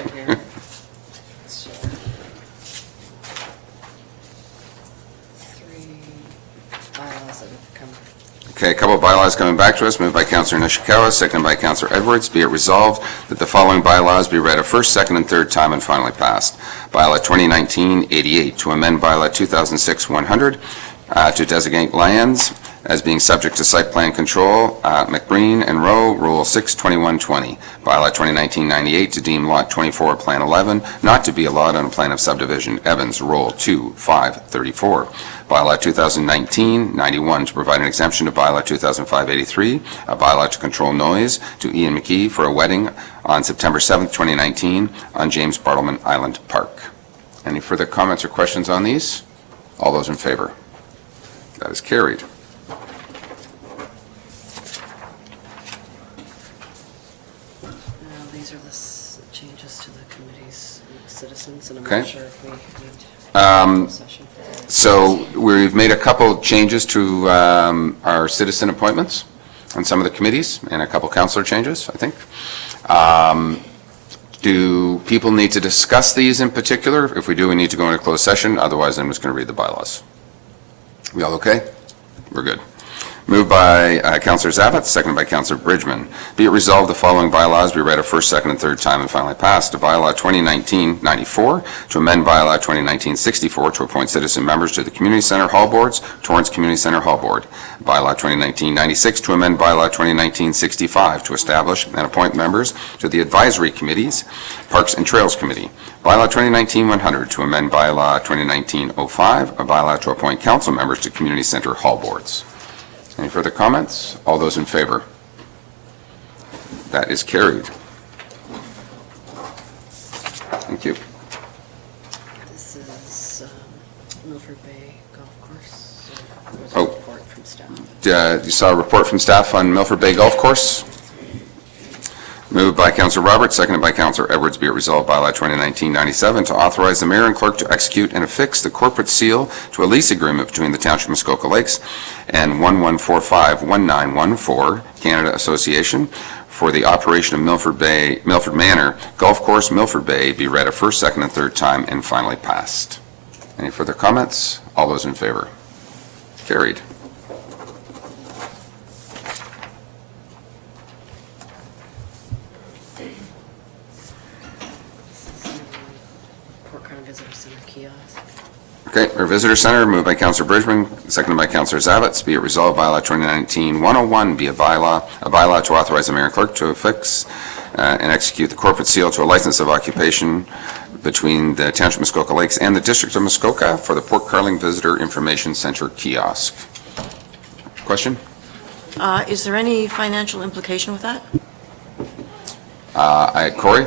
Okay, a couple of bylaws coming back to us, moved by Councillor Nishikawa, seconded by Councillor Edwards. Be it resolved that the following bylaws be read a first, second, and third time and finally passed. Bylaw 2019-88, to amend Bylaw 2006-100, to designate lands as being subject to site plan control, McBreen and Rowe, Rule 62120. Bylaw 2019-98, to deem Lot 24, Plan 11, not to be a lot on a plan of subdivision, Evans, Rule 2534. Bylaw 2019-91, to provide an exemption to Bylaw 2005-83, a bylaw to control noise, to Ian McKee for a wedding on September 7th, 2019, on James Bartleman Island Park. Any further comments or questions on these? All those in favor? That is carried. citizens, and I'm Okay. not sure if we need session for that. So we've made a couple changes to our citizen appointments on some of the committees, and a couple councillor changes, I think. Do people need to discuss these in particular? If we do, we need to go into closed session. Otherwise, I'm just going to read the bylaws. We all okay? We're good. Moved by Councillor Zabit, seconded by Councillor Bridgman. Be it resolved, the following bylaws be read a first, second, and third time and finally passed. A bylaw 2019-94 to amend bylaw 2019-64 to appoint citizen members to the Community Centre Hall Boards, Torrance Community Centre Hall Board. Bylaw 2019-96 to amend bylaw 2019-65 to establish and appoint members to the advisory committees, Parks and Trails Committee. Bylaw 2019-100 to amend bylaw 2019-05, a bylaw to appoint council members to Community Centre Hall Boards. Any further comments? All those in favor? That is carried. Thank you. This is Milford Bay Golf Course. There's Oh. a report from staff. You saw a report from staff on Milford Bay Golf Course. Moved by Councillor Roberts, seconded by Councillor Edwards. Be it resolved by law 2019-97 to authorize the mayor and clerk to execute and affix the corporate seal to a lease agreement between the Township of Muskoka Lakes and 1145-1914 Canada Association for the operation of Milford Manor Golf Course, Milford Bay, be read a first, second, and third time and finally passed. Any further comments? All those in favor? Carried. Port Crown Visitor Center kiosk. Okay, our visitor center, moved by Councillor Bridgman, seconded by Councillor Zavitz. Be it resolved, bylaw 2019-101 be a bylaw to authorize the mayor and clerk to affix and execute the corporate seal to a license of occupation between the Township of Muskoka Lakes and the District of Muskoka for the Port Carling Visitor Information Center kiosk. Question? Is there any financial implication with that? Corey?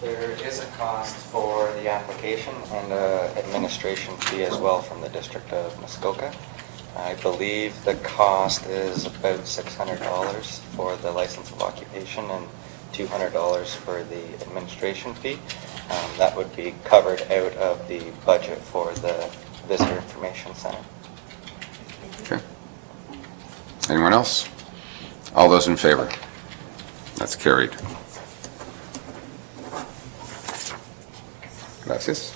There is a cost for the application and an administration fee as well from the District of Muskoka. I believe the cost is about $600 for the license of occupation and $200 for the administration fee. That would be covered out of the budget for the Visitor Information Center. Okay. Anyone else? All those in favor? That's carried. Gracias.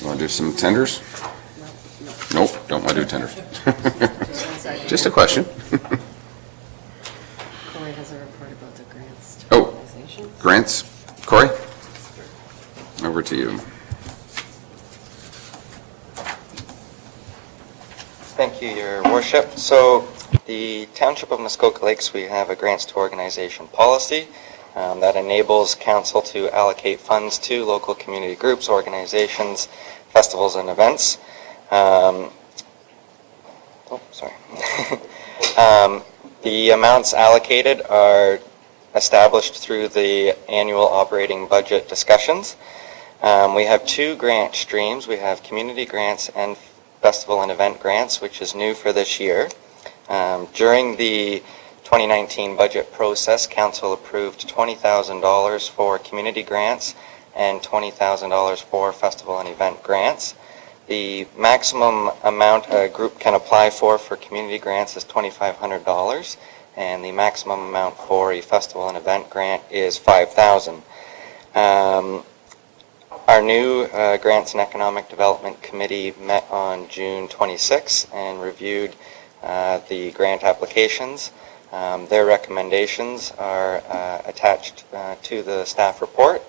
You want to do some tenders? Nope, don't want to do tenders. Just a question. Corey has a report about the grants to Oh, organizations. grants. Corey? Over to you. Thank you, Your Worship. So the Township of Muskoka Lakes, we have a grants to organization policy that enables council to allocate funds to local community groups, organizations, festivals, and events. The amounts allocated are established through the annual operating budget discussions. We have two grant streams. We have community grants and festival and event grants, which is new for this year. During the 2019 budget process, council approved $20,000 for community grants and $20,000 for festival and event grants. The maximum amount a group can apply for community grants is $2,500, and the maximum amount for a festival and event grant is $5,000. Our new Grants and Economic Development Committee met on June 26 and reviewed the grant applications. Their recommendations are attached to the staff report,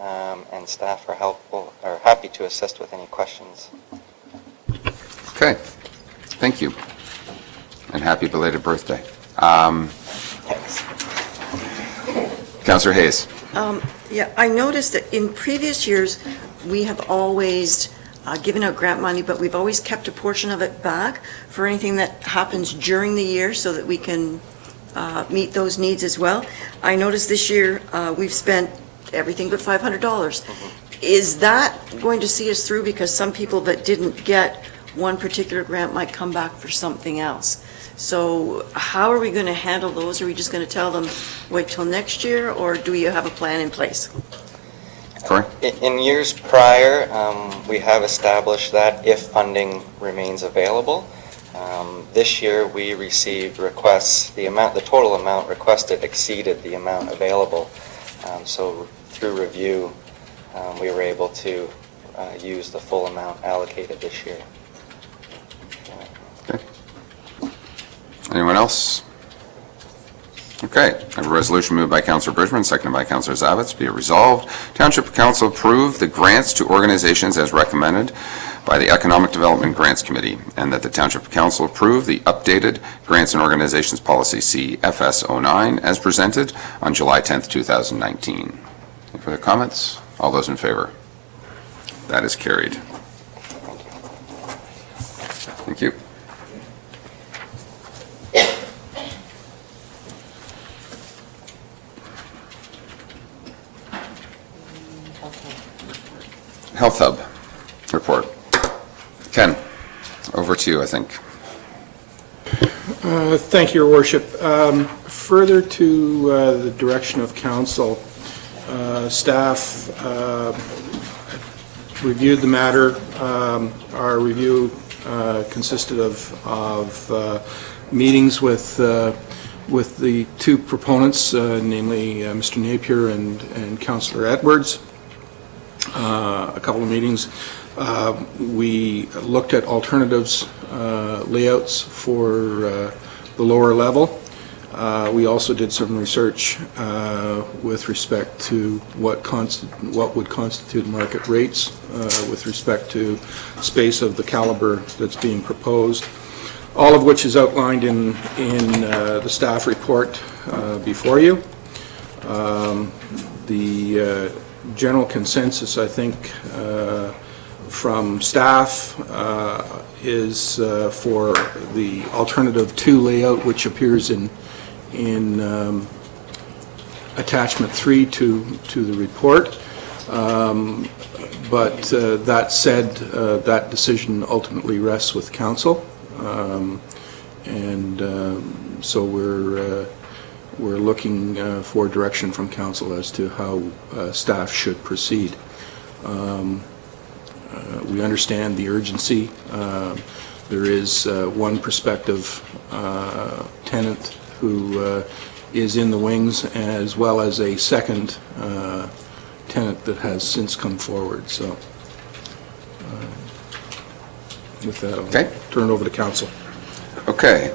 and staff are happy to assist with any questions. Okay, thank you. And happy belated birthday. Thanks. Councillor Hayes. Yeah, I noticed that in previous years, we have always given out grant money, but we've always kept a portion of it back for anything that happens during the year so that we can meet those needs as well. I noticed this year, we've spent everything but $500. Is that going to see us through? Because some people that didn't get one particular grant might come back for something else. So how are we going to handle those? Are we just going to tell them, wait till next year, or do you have a plan in place? Corey? In years prior, we have established that if funding remains available. This year, we received requests, the total amount requested exceeded the amount available. So through review, we were able to use the full amount allocated this year. Okay. Anyone else? Okay, I have a resolution moved by Councillor Bridgman, seconded by Councillor Zavitz. Be it resolved, Township Council approve the grants to organizations as recommended by the Economic Development Grants Committee, and that the Township Council approve the updated Grants and Organizations Policy CFS09 as presented on July 10th, 2019. Any further comments? All those in favor? That is carried. Thank you. Health Hub report. Ken, over to you, I think. Thank you, Your Worship. Further to the direction of council, staff reviewed the matter. Our review consisted of meetings with the two proponents, namely Mr. Napier and Councillor Edwards. A couple of meetings. We looked at alternatives, layouts for the lower level. We also did some research with respect to what would constitute market rates with respect to space of the caliber that's being proposed, all of which is outlined in the staff report before you. The general consensus, I think, from staff is for the alternative 2 layout, which appears in attachment 3 to the report. But that said, that decision ultimately rests with council, so we're looking for direction from council as to how staff should proceed. We understand the urgency. There is one prospective tenant who is in the wings, as well as a second tenant that has since come forward. So with that, I'll turn it over to council. Okay.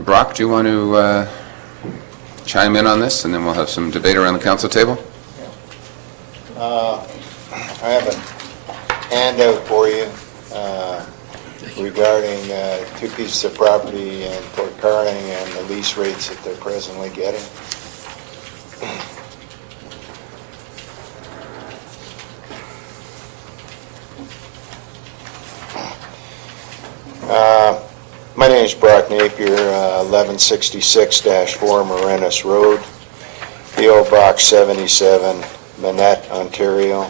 Brock, do you want to chime in on this, and then we'll have some debate around the council table? I have a handout for you regarding 2 pieces of property in Port Carling and the lease rates that they're presently getting. My name is Brock Napier, 1166-4 Marinus Road, P.O. Box 77, Manette, Ontario,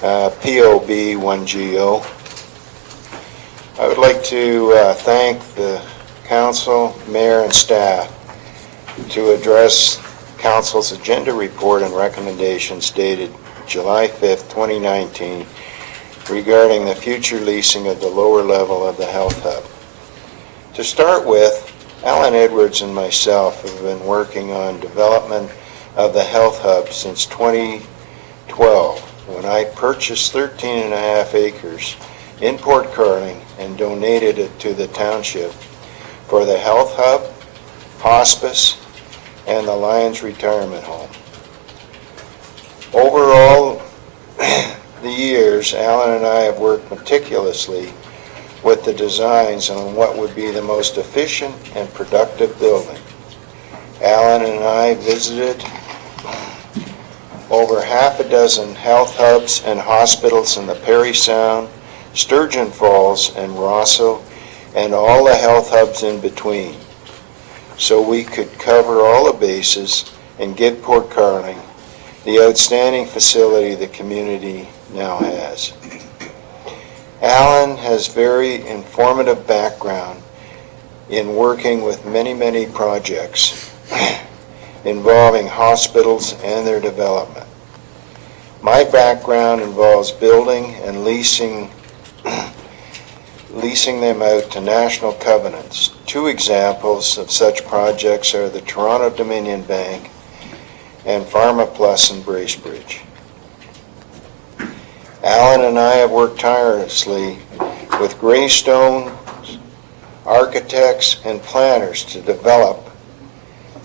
POB 1GO. I would like to thank the council, mayor, and staff to address council's agenda report and recommendations dated July 5th, 2019, regarding the future leasing of the lower level of the Health Hub. To start with, Alan Edwards and myself have been working on development of the Health Hub since 2012, when I purchased 13.5 acres in Port Carling and donated it to the township for the Health Hub, hospice, and the Lions Retirement Home. Overall, the years, Alan and I have worked meticulously with the designs on what would be the most efficient and productive building. Alan and I visited over half a dozen health hubs and hospitals in the Parry Sound, Sturgeon Falls, and Rosso, and all the health hubs in between, so we could cover all the bases and give Port Carling the outstanding facility the community now has. Alan has very informative background in working with many projects involving hospitals and their development. My background involves building and leasing them out to national covenants. Two examples of such projects are the Toronto Dominion Bank and Pharma Plus in Bracebridge. Alan and I have worked tirelessly with Greystone architects and planners to develop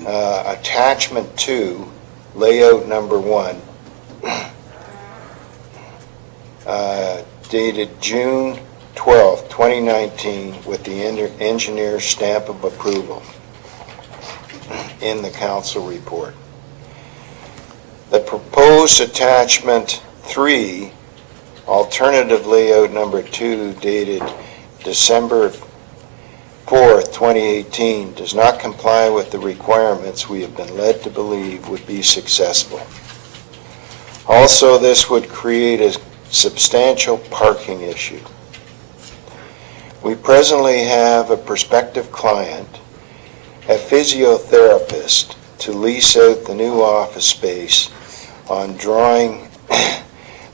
attachment 2, layout number 1, dated June 12, 2019, with the engineer's stamp of approval in the council report. The proposed attachment 3, alternative layout number 2, dated December 4th, 2018, does not comply with the requirements we have been led to believe would be successful. Also, this would create a substantial parking issue. We presently have a prospective client, a physiotherapist, to lease out the new office space on drawing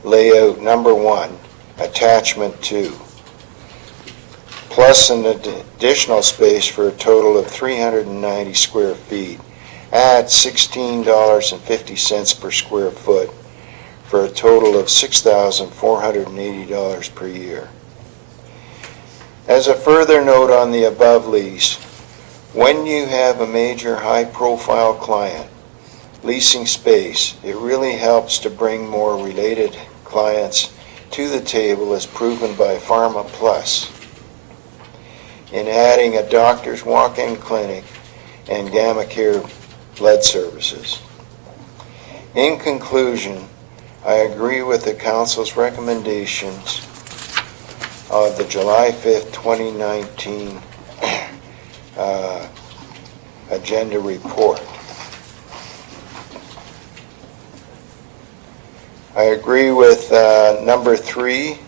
layout number 1, attachment 2, plus an additional space for a total of 390 square feet at $16.50 per square foot, for a total of $6,480 per year. As a further note on the above lease, when you have a major high-profile client leasing space, it really helps to bring more related clients to the table, as proven by Pharma Plus, in adding a doctor's walk-in clinic and Gamma Care blood services. In conclusion, I agree with the council's recommendations of the July 5th, 2019 agenda report. I agree with number 3,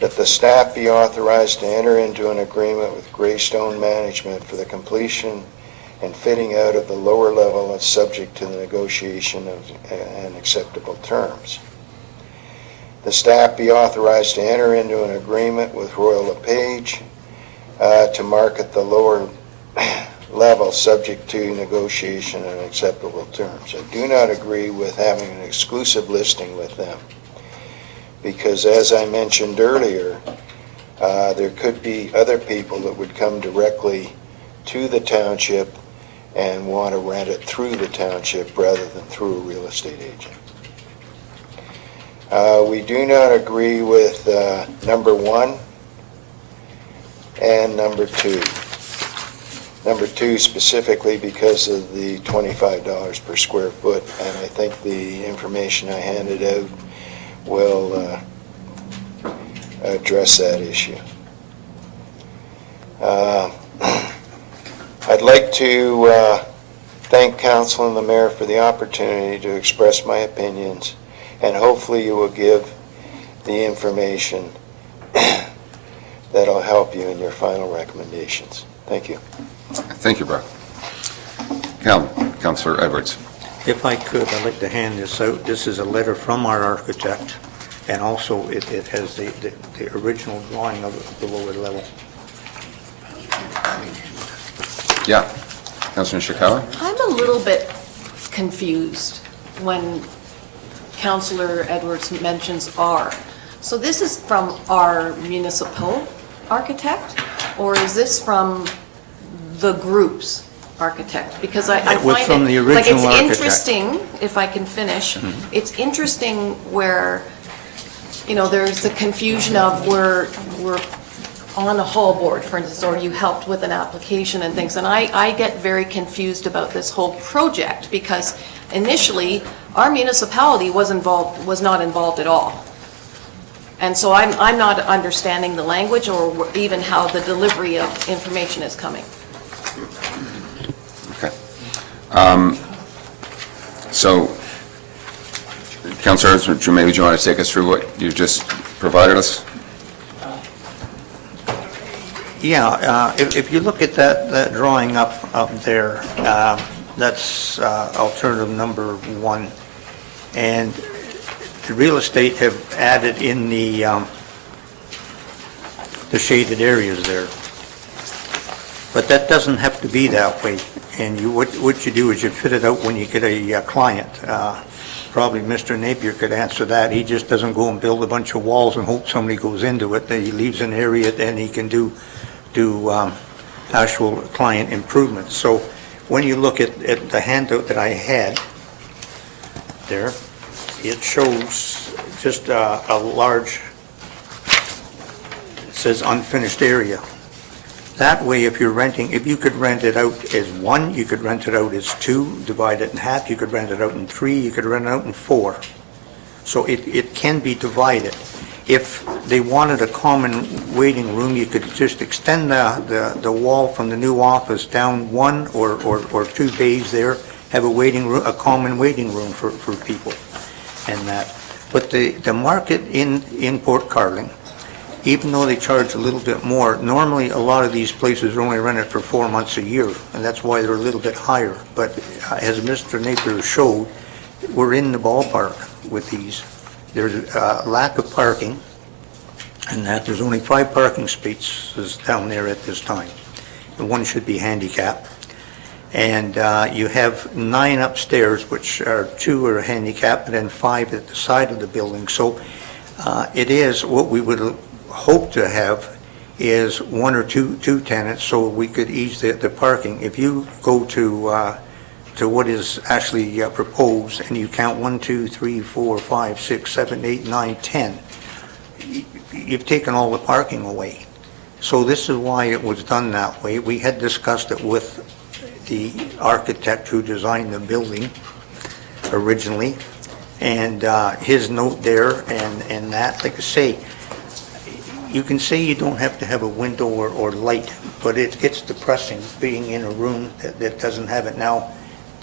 that the staff be authorized to enter into an agreement with Greystone Management for the completion and fitting out of the lower level as subject to the negotiation of and acceptable terms. The staff be authorized to enter into an agreement with Royal LePage to market the lower level subject to negotiation and acceptable terms. I do not agree with having an exclusive listing with them, because as I mentioned earlier, there could be other people that would come directly to the township and want to rent it through the township rather than through a real estate agent. We do not agree with number 1 and number 2. Number 2 specifically because of the $25 per square foot, and I think the information I handed out will address that issue. I'd like to thank council and the mayor for the opportunity to express my opinions, and hopefully you will give the information that'll help you in your final recommendations. Thank you. Thank you, Brock. Councillor Edwards. If I could, I'd like to hand this out. This is a letter from our architect, and also it has the original drawing of the lower level. Yeah. Councillor Ishikawa? I'm a little bit confused when Councillor Edwards mentions "our." So this is from our municipal architect, or is this from the group's architect? Because I It was find from the it, like, original it's architect. interesting, if I can finish, it's interesting where, you know, there's the confusion of we're on a hall board, for instance, or you helped with an application and things, and I get very confused about this whole project, because initially, our municipality was not involved at all. And so I'm not understanding the language or even how the delivery of information is coming. Okay. So, Councillor Edwards, maybe do you want to take us through what you just provided us? Yeah, if you look at that drawing up there, that's alternative number 1. And the real estate have added in the shaded areas there. But that doesn't have to be that way. And what you do is you fit it out when you get a client. Probably Mr. Napier could answer that. He just doesn't go and build a bunch of walls and hope somebody goes into it. He leaves an area and he can do actual client improvements. So when you look at the handout that I had there, it shows just a large, it says unfinished area. That way, if you're renting, if you could rent it out as 1, you could rent it out as 2, divide it in half, you could rent it out in 3, you could rent it out in 4. So it can be divided. If they wanted a common waiting room, you could just extend the wall from the new office down 1 or 2 bays there, have a waiting room, a common waiting room for people and that. But the market in Port Carling, even though they charge a little bit more, normally a lot of these places are only rented for 4 months a year, and that's why they're a little bit higher. But as Mr. Napier showed, we're in the ballpark with these. There's a lack of parking, and that there's only 5 parking spaces down there at this time. And 1 should be handicapped. And you have 9 upstairs, which are 2 are handicapped, and then 5 at the side of the building. So it is what we would hope to have is 1 or 2 tenants, so we could ease the parking. If you go to what is actually proposed, and you count 1, 2, 3, 4, 5, 6, 7, 8, 9, 10, you've taken all the parking away. So this is why it was done that way. We had discussed it with the architect who designed the building originally, and his note there and that, like I say, you can say you don't have to have a window or light, but it's depressing being in a room that doesn't have it. Now,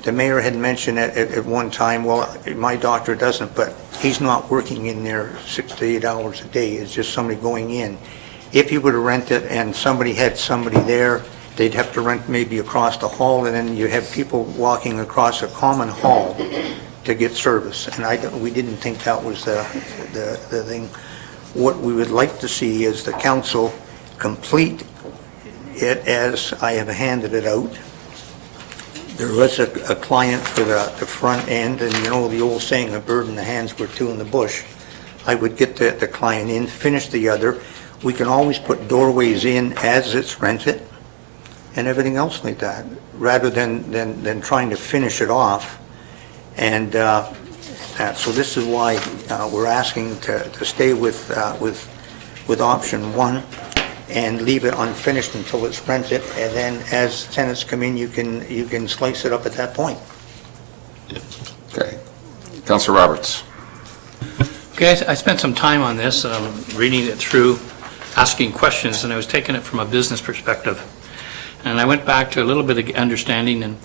the mayor had mentioned at one time, well, my doctor doesn't, but he's not working in there 6 to 8 hours a day. It's just somebody going in. If you were to rent it and somebody had somebody there, they'd have to rent maybe across the hall, and then you have people walking across a common hall to get service. And we didn't think that was the thing. What we would like to see is the council complete it as I have handed it out. There was a client for the front end, and you know the old saying, a bird in the hands were 2 in the bush. I would get the client in, finish the other. We can always put doorways in as it's rented and everything else like that, rather than trying to finish it off. And so this is why we're asking to stay with option 1 and leave it unfinished until it's rented, and then as tenants come in, you can slice it up at that point. Okay. Councillor Roberts. Okay, I spent some time on this, reading it through, asking questions, and I was taking it from a business perspective. And I went back to a little bit of understanding,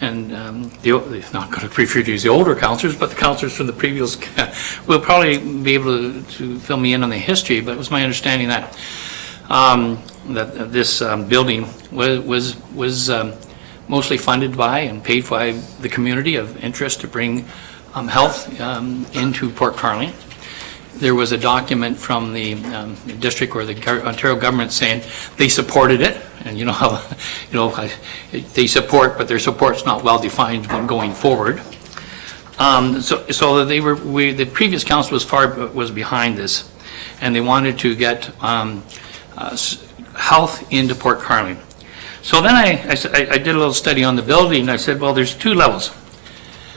and not going to refer to as the older councillors, but the councillors from the previous will probably be able to fill me in on the history, but it was my understanding that that this building was mostly funded by and paid by the community of interest to bring health into Port Carling. There was a document from the district or the Ontario government saying they supported it, and you know how they support, but their support's not well defined when going forward. So the previous council was behind this, and they wanted to get health into Port Carling. So then I did a little study on the building, and I said, well, there's 2 levels.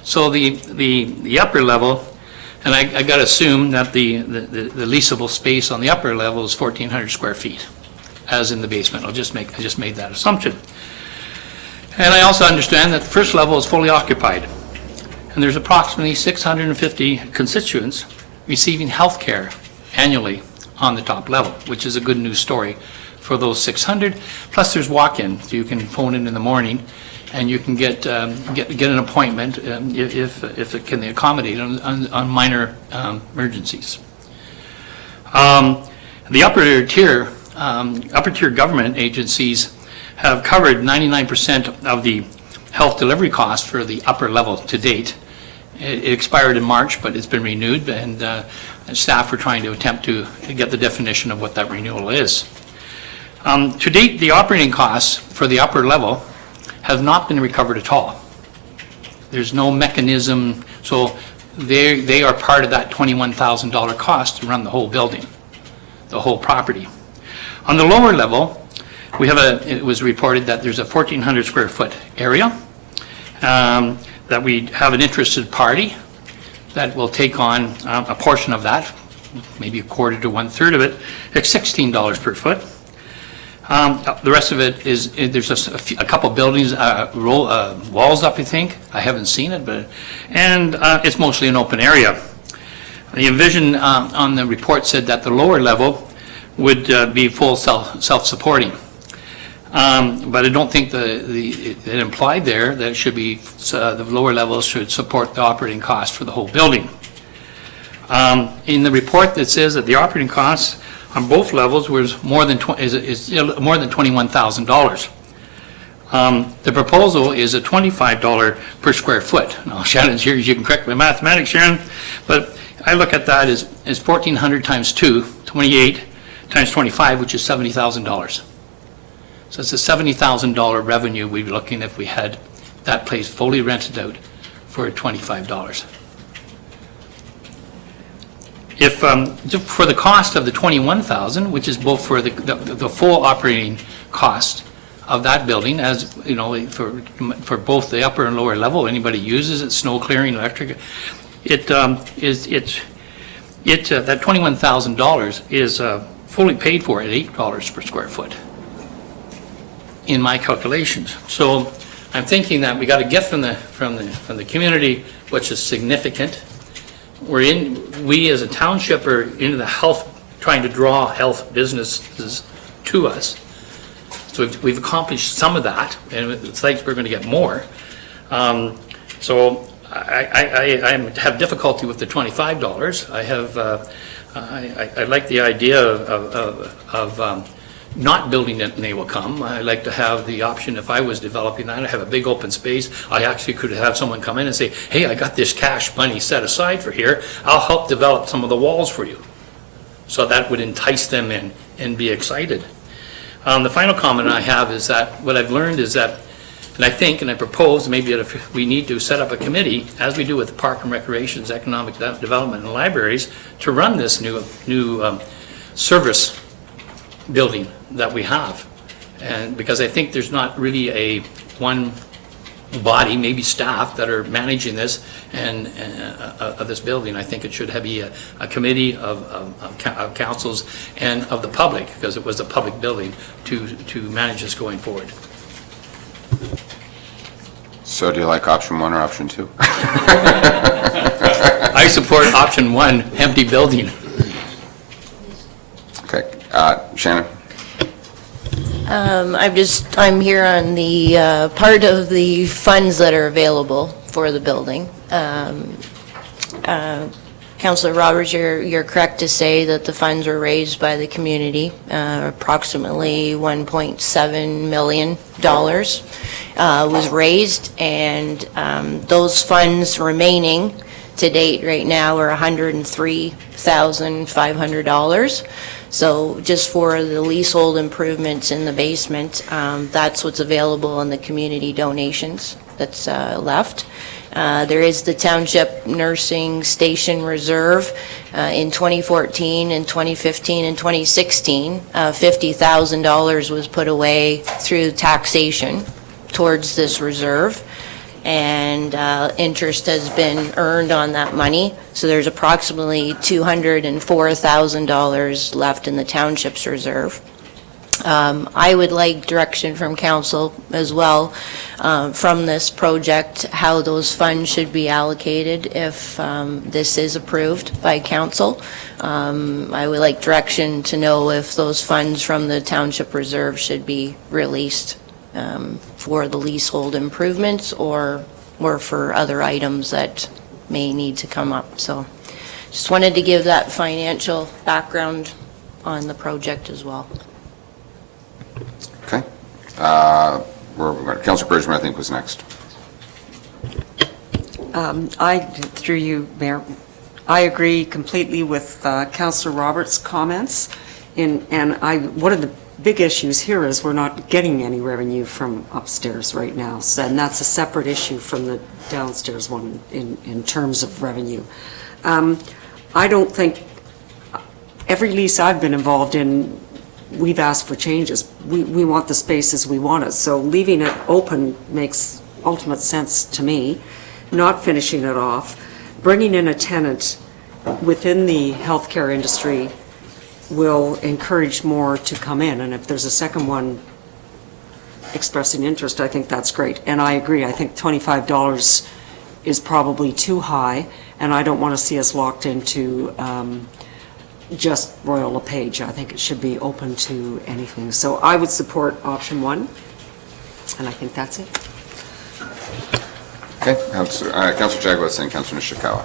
So the upper level, and I got to assume that the leasable space on the upper level is 1,400 square feet, as in the basement. I just made that assumption. And I also understand that the first level is fully occupied, and there's approximately 650 constituents receiving health care annually on the top level, which is a good news story for those 600. Plus, there's walk-in, so you can phone in the morning, and you can get an appointment if it can accommodate on minor emergencies. The upper tier upper tier government agencies have covered 99% of the health delivery costs for the upper level to date. It expired in March, but it's been renewed, and staff are trying to attempt to get the definition of what that renewal is. To date, the operating costs for the upper level have not been recovered at all. There's no mechanism, so they are part of that $21,000 cost to run the whole building, the whole property. On the lower level, it was reported that there's a 1,400 square foot area, that we have an interested party that will take on a portion of that, maybe a quarter to 1/3 of it, at $16 per foot. The rest of it is, there's just a couple buildings, walls up, I think. I haven't seen it, and it's mostly an open area. The envision on the report said that the lower level would be full self-supporting. But I don't think it implied there that it should be, the lower levels should support the operating costs for the whole building. In the report, it says that the operating costs on both levels was more than $21,000. The proposal is a $25 per square foot. Now, Shannon's here, you can correct my mathematics, Shannon, but I look at that as 1,400 times 2, 28 times 25, which is $70,000. So it's a $70,000 revenue we'd be looking if we had that place fully rented out for $25. If for the cost of the $21,000, which is both for the full operating cost of that building, as you know, for both the upper and lower level, anybody uses it, snow clearing, electric, that $21,000 is fully paid for at $8 per square foot in my calculations. So I'm thinking that we got to get from the community, which is significant. We as a township are into the health, trying to draw health businesses to us. So we've accomplished some of that, and it's like we're going to get more. So I have difficulty with the $25. I like the idea of not building it and they will come. I like to have the option, if I was developing that, I have a big open space, I actually could have someone come in and say, hey, I got this cash money set aside for here, I'll help develop some of the walls for you. So that would entice them in and be excited. The final comment I have is that what I've learned is that, and I think, and I propose, maybe if we need to set up a committee, as we do with Park and Recreations, Economic Development and Libraries, to run this new service building that we have. And because I think there's not really one body, maybe staff, that are managing this and of this building. I think it should be a committee of councils and of the public, because it was a public building, to manage this going forward. So do you like option 1 or option 2? I support option 1, empty building. Okay, Shannon? I'm here on the part of the funds that are available for the building. Councillor Roberts, you're correct to say that the funds were raised by the community, approximately $1.7 million was raised, and those funds remaining to date right now are $103,500. So just for the leasehold improvements in the basement, that's what's available in the community donations that's left. There is the Township Nursing Station Reserve. In 2014 and 2015 and 2016, $50,000 was put away through taxation towards this reserve, and interest has been earned on that money. So there's approximately $204,000 left in the township's reserve. I would like direction from council as well from this project, how those funds should be allocated if this is approved by council. I would like direction to know if those funds from the township reserve should be released for the leasehold improvements or for other items that may need to come up. So just wanted to give that financial background on the project as well. Councillor Bergman, I think, was next. Through you, Mayor, I agree completely with Councillor Roberts' comments. One of the big issues here is we're not getting any revenue from upstairs right now. And that's a separate issue from the downstairs one in terms of revenue. I don't think, every lease I've been involved in, we've asked for changes. We want the space as we want it. So leaving it open makes ultimate sense to me. Not finishing it off, bringing in a tenant within the healthcare industry will encourage more to come in. And if there's a second one expressing interest, I think that's great. And I agree, I think $25 is probably too high, and I don't want to see us locked into just Royal LePage. I think it should be open to anything. So I would support option 1, and I think that's it. Okay, Councillor Jaguar and Councillor Nishikawa.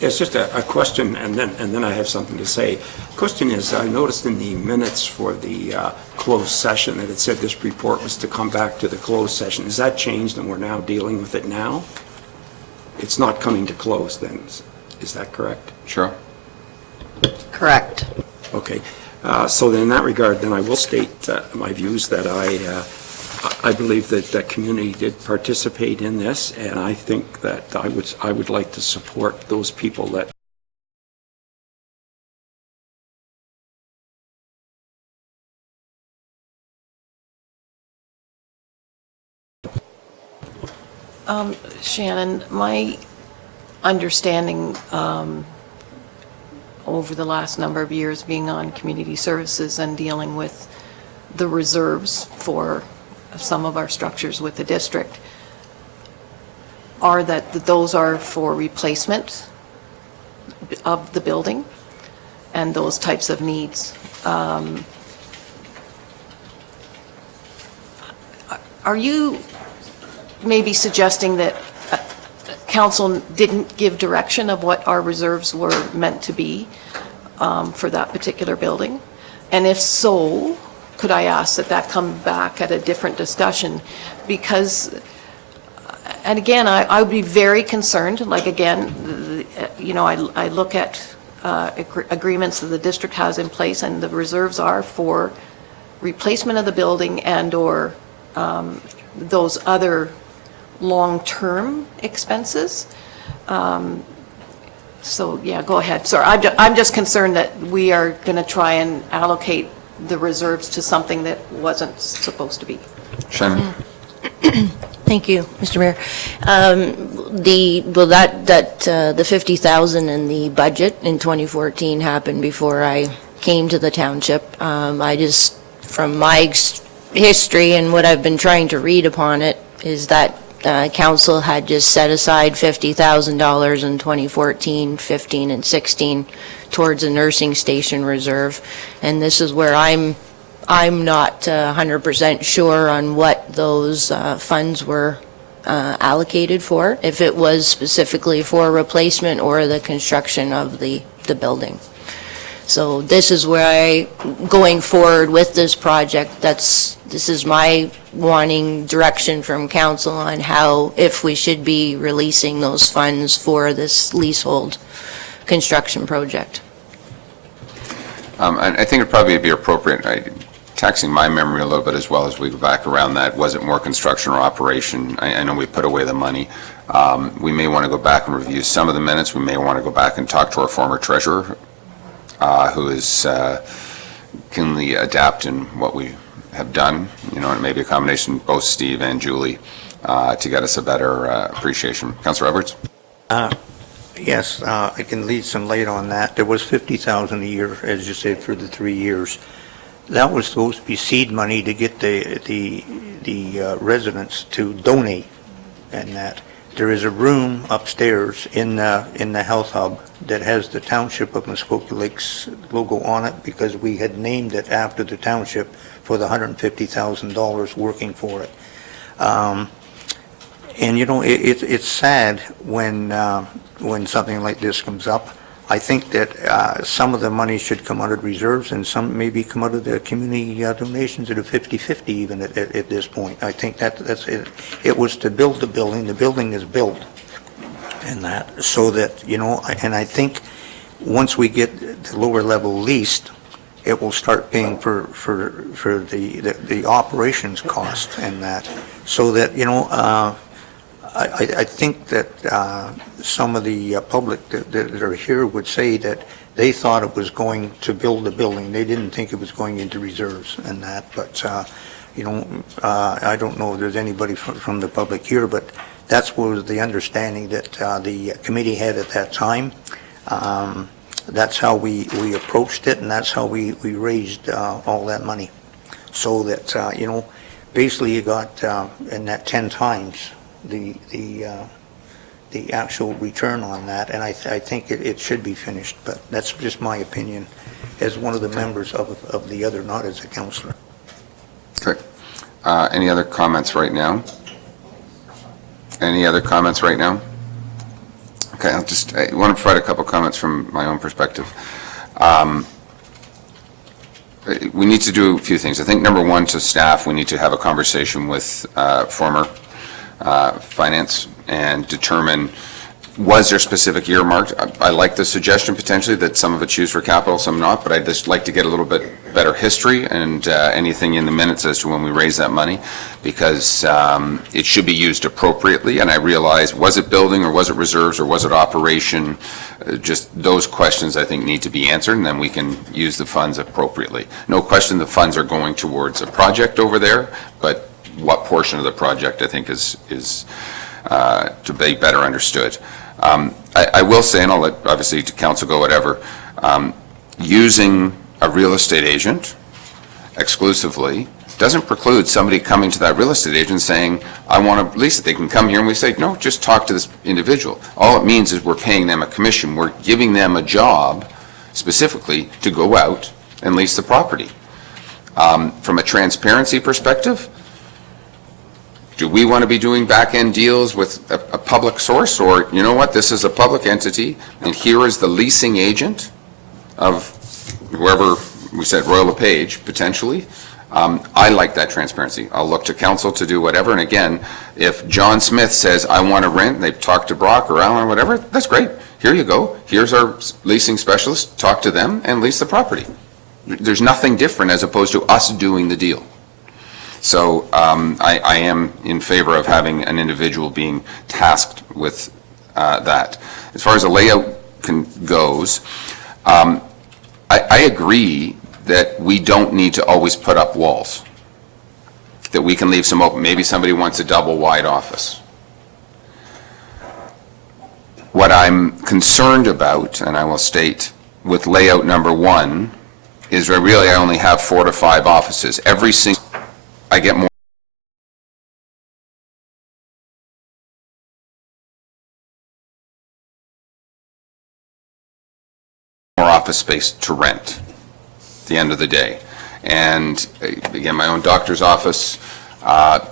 It's just a question, and then I have something to say. Question is, I noticed in the minutes for the closed session that it said this report was to come back to the closed session. Is that changed and we're now dealing with it now? It's not coming to close then, is that correct? Sure. Correct. Okay, so then in that regard, then I will state my views that I believe that the community did participate in this, and I think that I would like to support those people that Shannon, my understanding over the last number of years being on community services and dealing with the reserves for some of our structures with the district are that those are for replacement of the building and those types of needs. Are you maybe suggesting that council didn't give direction of what our reserves were meant to be for that particular building? And if so, could I ask that that come back at a different discussion? Because, and again, I would be very concerned, like again, you know, I look at agreements that the district has in place, and the reserves are for replacement of the building and or those other long-term expenses. So yeah, go ahead. Sorry, I'm just concerned that we are going to try and allocate the reserves to something that wasn't supposed to be. Shannon. Thank you, Mr. Mayor. The 50,000 in the budget in 2014 happened before I came to the township. I just, from my history and what I've been trying to read upon it, is that council had just set aside $50,000 in 2014, 15, and 16 towards a nursing station reserve, and this is where I'm not 100% sure on what those funds were allocated for, if it was specifically for replacement or the construction of the building. So this is where going forward with this project, this is my wanting direction from council on how, if we should be releasing those funds for this leasehold construction project. I think it'd probably be appropriate, taxing my memory a little bit as well as we go back around that. Was it more construction or operation? I know we put away the money. We may want to go back and review some of the minutes. We may want to go back and talk to our former treasurer, who is keenly adept in what we have done. You know, and maybe a combination of both Steve and Julie to get us a better appreciation. Councillor Edwards? Yes, I can lead some light on that. There was $50,000 a year, as you said, for the 3 years. That was supposed to be seed money to get the residents to donate, and that there is a room upstairs in the health hub that has the Township of Muskoka Lakes logo on it, because we had named it after the township for the $150,000 working for it. And you know, it's sad when something like this comes up. I think that some of the money should come out of reserves and some maybe come out of the community donations at a 50/50 even at this point. I think that's it. It was to build the building is built, and that, so that, you know, and I think once we get the lower level leased, it will start paying for the operations cost and that, so that, you know, I think that some of the public that are here would say that they thought it was going to build the building. They didn't think it was going into reserves and that, but, you know, I don't know if there's anybody from the public here, but that's what was the understanding that the committee had at that time. That's how we approached it, and that's how we raised all that money. So that, you know, basically you got in that 10 times the actual return on that, and I think it should be finished, but that's just my opinion as one of the members of the other, not as a councillor. Okay. Any other comments right now? Any other comments right now? Okay, I want to provide a couple comments from my own perspective. We need to do a few things. I think number one, to staff, we need to have a conversation with former finance and determine, was there specific earmarked? I like the suggestion potentially that some of it's used for capital, some not, but I'd just like to get a little bit better history and anything in the minutes as to when we raise that money, because it should be used appropriately. And I realize, was it building or was it reserves or was it operation? Just those questions I think need to be answered, and then we can use the funds appropriately. No question the funds are going towards a project over there, but what portion of the project I think is to be better understood. I will say, and I'll let obviously to council go whatever, using a real estate agent exclusively doesn't preclude somebody coming to that real estate agent saying, I want to lease it. They can come here and we say, no, just talk to this individual. All it means is we're paying them a commission. We're giving them a job specifically to go out and lease the property. From a transparency perspective, do we want to be doing back-end deals with a public source, or, you know what, this is a public entity, and here is the leasing agent of whoever, we said Royal LePage, potentially? I like that transparency. I'll look to council to do whatever, and again, if John Smith says, I want to rent, and they've talked to Brock or Alan or whatever, that's great. Here you go. Here's our leasing specialist. Talk to them and lease the property. There's nothing different as opposed to us doing the deal. So I am in favor of having an individual being tasked with that. As far as the layout goes, I agree that we don't need to always put up walls, that we can leave some open. Maybe somebody wants a double wide office. What I'm concerned about, and I will state with layout number one, is I only have 4 to 5 offices. Every single I get more office space to rent at the end of the day. And again, my own doctor's office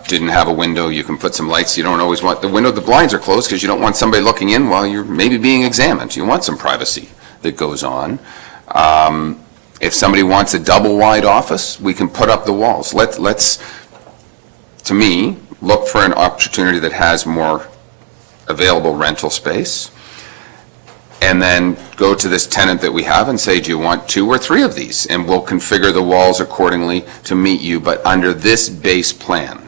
didn't have a window. You can put some lights. You don't always want the window. The blinds are closed because you don't want somebody looking in while you're maybe being examined. You want some privacy that goes on. If somebody wants a double wide office, we can put up the walls. Let's, to me, look for an opportunity that has more available rental space, and then go to this tenant that we have and say, do you want 2 or 3 of these? And we'll configure the walls accordingly to meet you, but under this base plan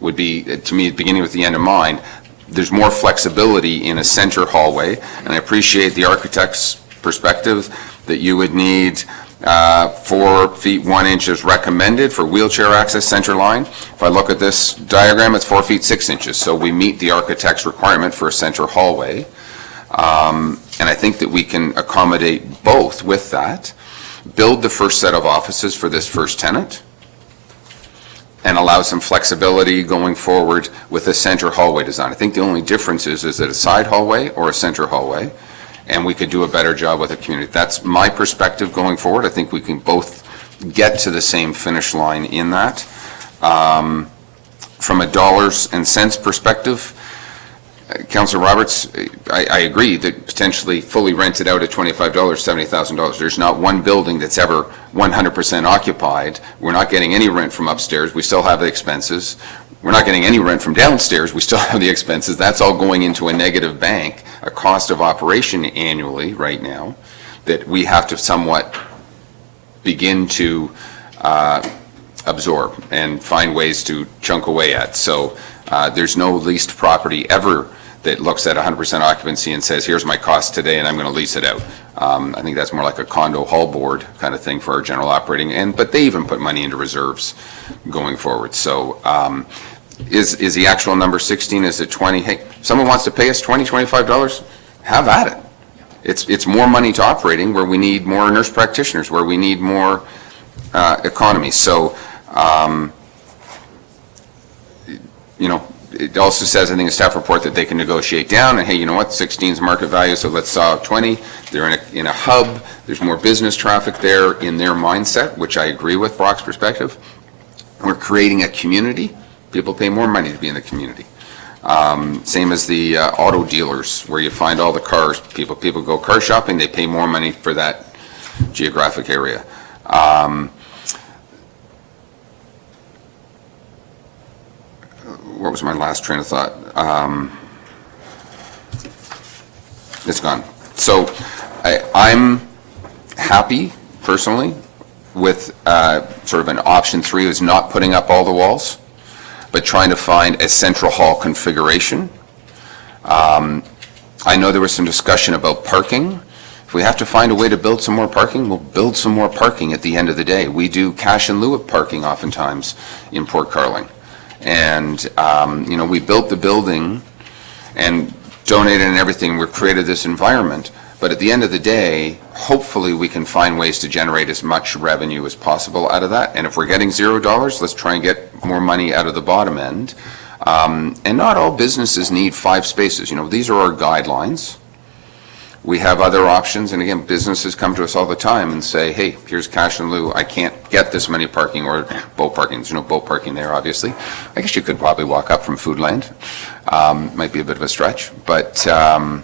would be, to me, beginning with the end in mind, there's more flexibility in a center hallway, and I appreciate the architect's perspective that you would need 4 feet 1 inch is recommended for wheelchair access center line. If I look at this diagram, it's 4 feet 6 inches, so we meet the architect's requirement for a center hallway. And I think that we can accommodate both with that, build the first set of offices for this first tenant, and allow some flexibility going forward with a center hallway design. I think the only difference is it a side hallway or a center hallway? And we could do a better job with the community. That's my perspective going forward. I think we can both get to the same finish line in that. From a dollars and cents perspective, Councillor Roberts, I agree that potentially fully rented out at $25, $70,000. There's not one building that's ever 100% occupied. We're not getting any rent from upstairs. We still have the expenses. We're not getting any rent from downstairs. We still have the expenses. That's all going into a negative bank, a cost of operation annually right now that we have to somewhat begin to absorb and find ways to chunk away at. So there's no leased property ever that looks at 100% occupancy and says, here's my cost today and I'm going to lease it out. I think that's more like a condo hall board kind of thing for our general operating, but they even put money into reserves going forward. So is the actual number 16, is it 20? Hey, someone wants to pay us $20, $25, have at it. It's more money to operating where we need more nurse practitioners, where we need more economy. So, you know, it also says, I think, in staff report that they can negotiate down, and hey, you know what, 16 is market value, so let's saw 20. They're in a hub. There's more business traffic there in their mindset, which I agree with Brock's perspective. We're creating a community. People pay more money to be in the community. Same as the auto dealers, where you find all the cars. People go car shopping, they pay more money for that geographic area. What was my last train of thought? It's gone. So I'm happy, personally, with sort of an option 3 is not putting up all the walls, but trying to find a central hall configuration. I know there was some discussion about parking. If we have to find a way to build some more parking, we'll build some more parking at the end of the day. We do cash in lieu of parking oftentimes in Port Carling. And, you know, we built the building and donated and everything. We've created this environment. But at the end of the day, hopefully we can find ways to generate as much revenue as possible out of that. And if we're getting $0, let's try and get more money out of the bottom end. And not all businesses need 5 spaces. You know, these are our guidelines. We have other options, and again, businesses come to us all the time and say, hey, here's cash in lieu, I can't get this many parking or boat parking. There's no boat parking there, obviously. I guess you could probably walk up from Foodland. Might be a bit of a stretch, but I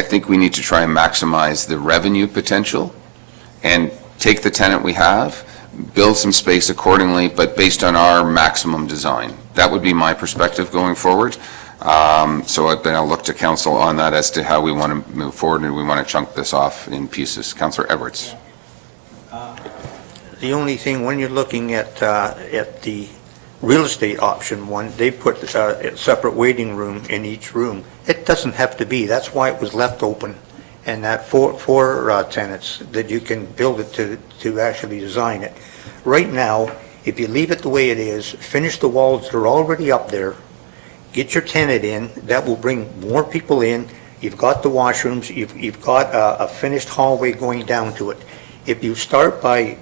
think we need to try and maximize the revenue potential and take the tenant we have, build some space accordingly, but based on our maximum design. That would be my perspective going forward. So then I'll look to council on that as to how we want to move forward, and we want to chunk this off in pieces. Councillor Edwards. The only thing, when you're looking at the real estate option one, they put a separate waiting room in each room. It doesn't have to be. That's why it was left open. And that for tenants, that you can build it to actually design it. Right now, if you leave it the way it is, finish the walls that are already up there, get your tenant in, that will bring more people in. You've got the washrooms, you've got a finished hallway going down to it. If you start by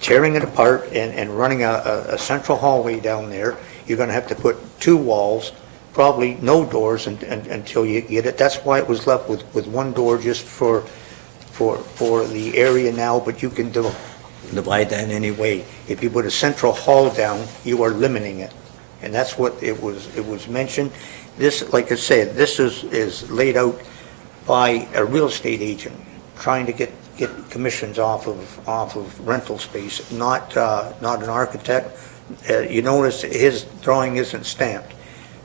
tearing it apart and running a central hallway down there, you're going to have to put 2 walls, probably no doors until you get it. That's why it was left with 1 door just for the area now, but you can divide that in any way. If you put a central hall down, you are limiting it. And that's what it was mentioned. This, like I said, this is laid out by a real estate agent trying to get commissions off of rental space, not an architect. You notice his drawing isn't stamped.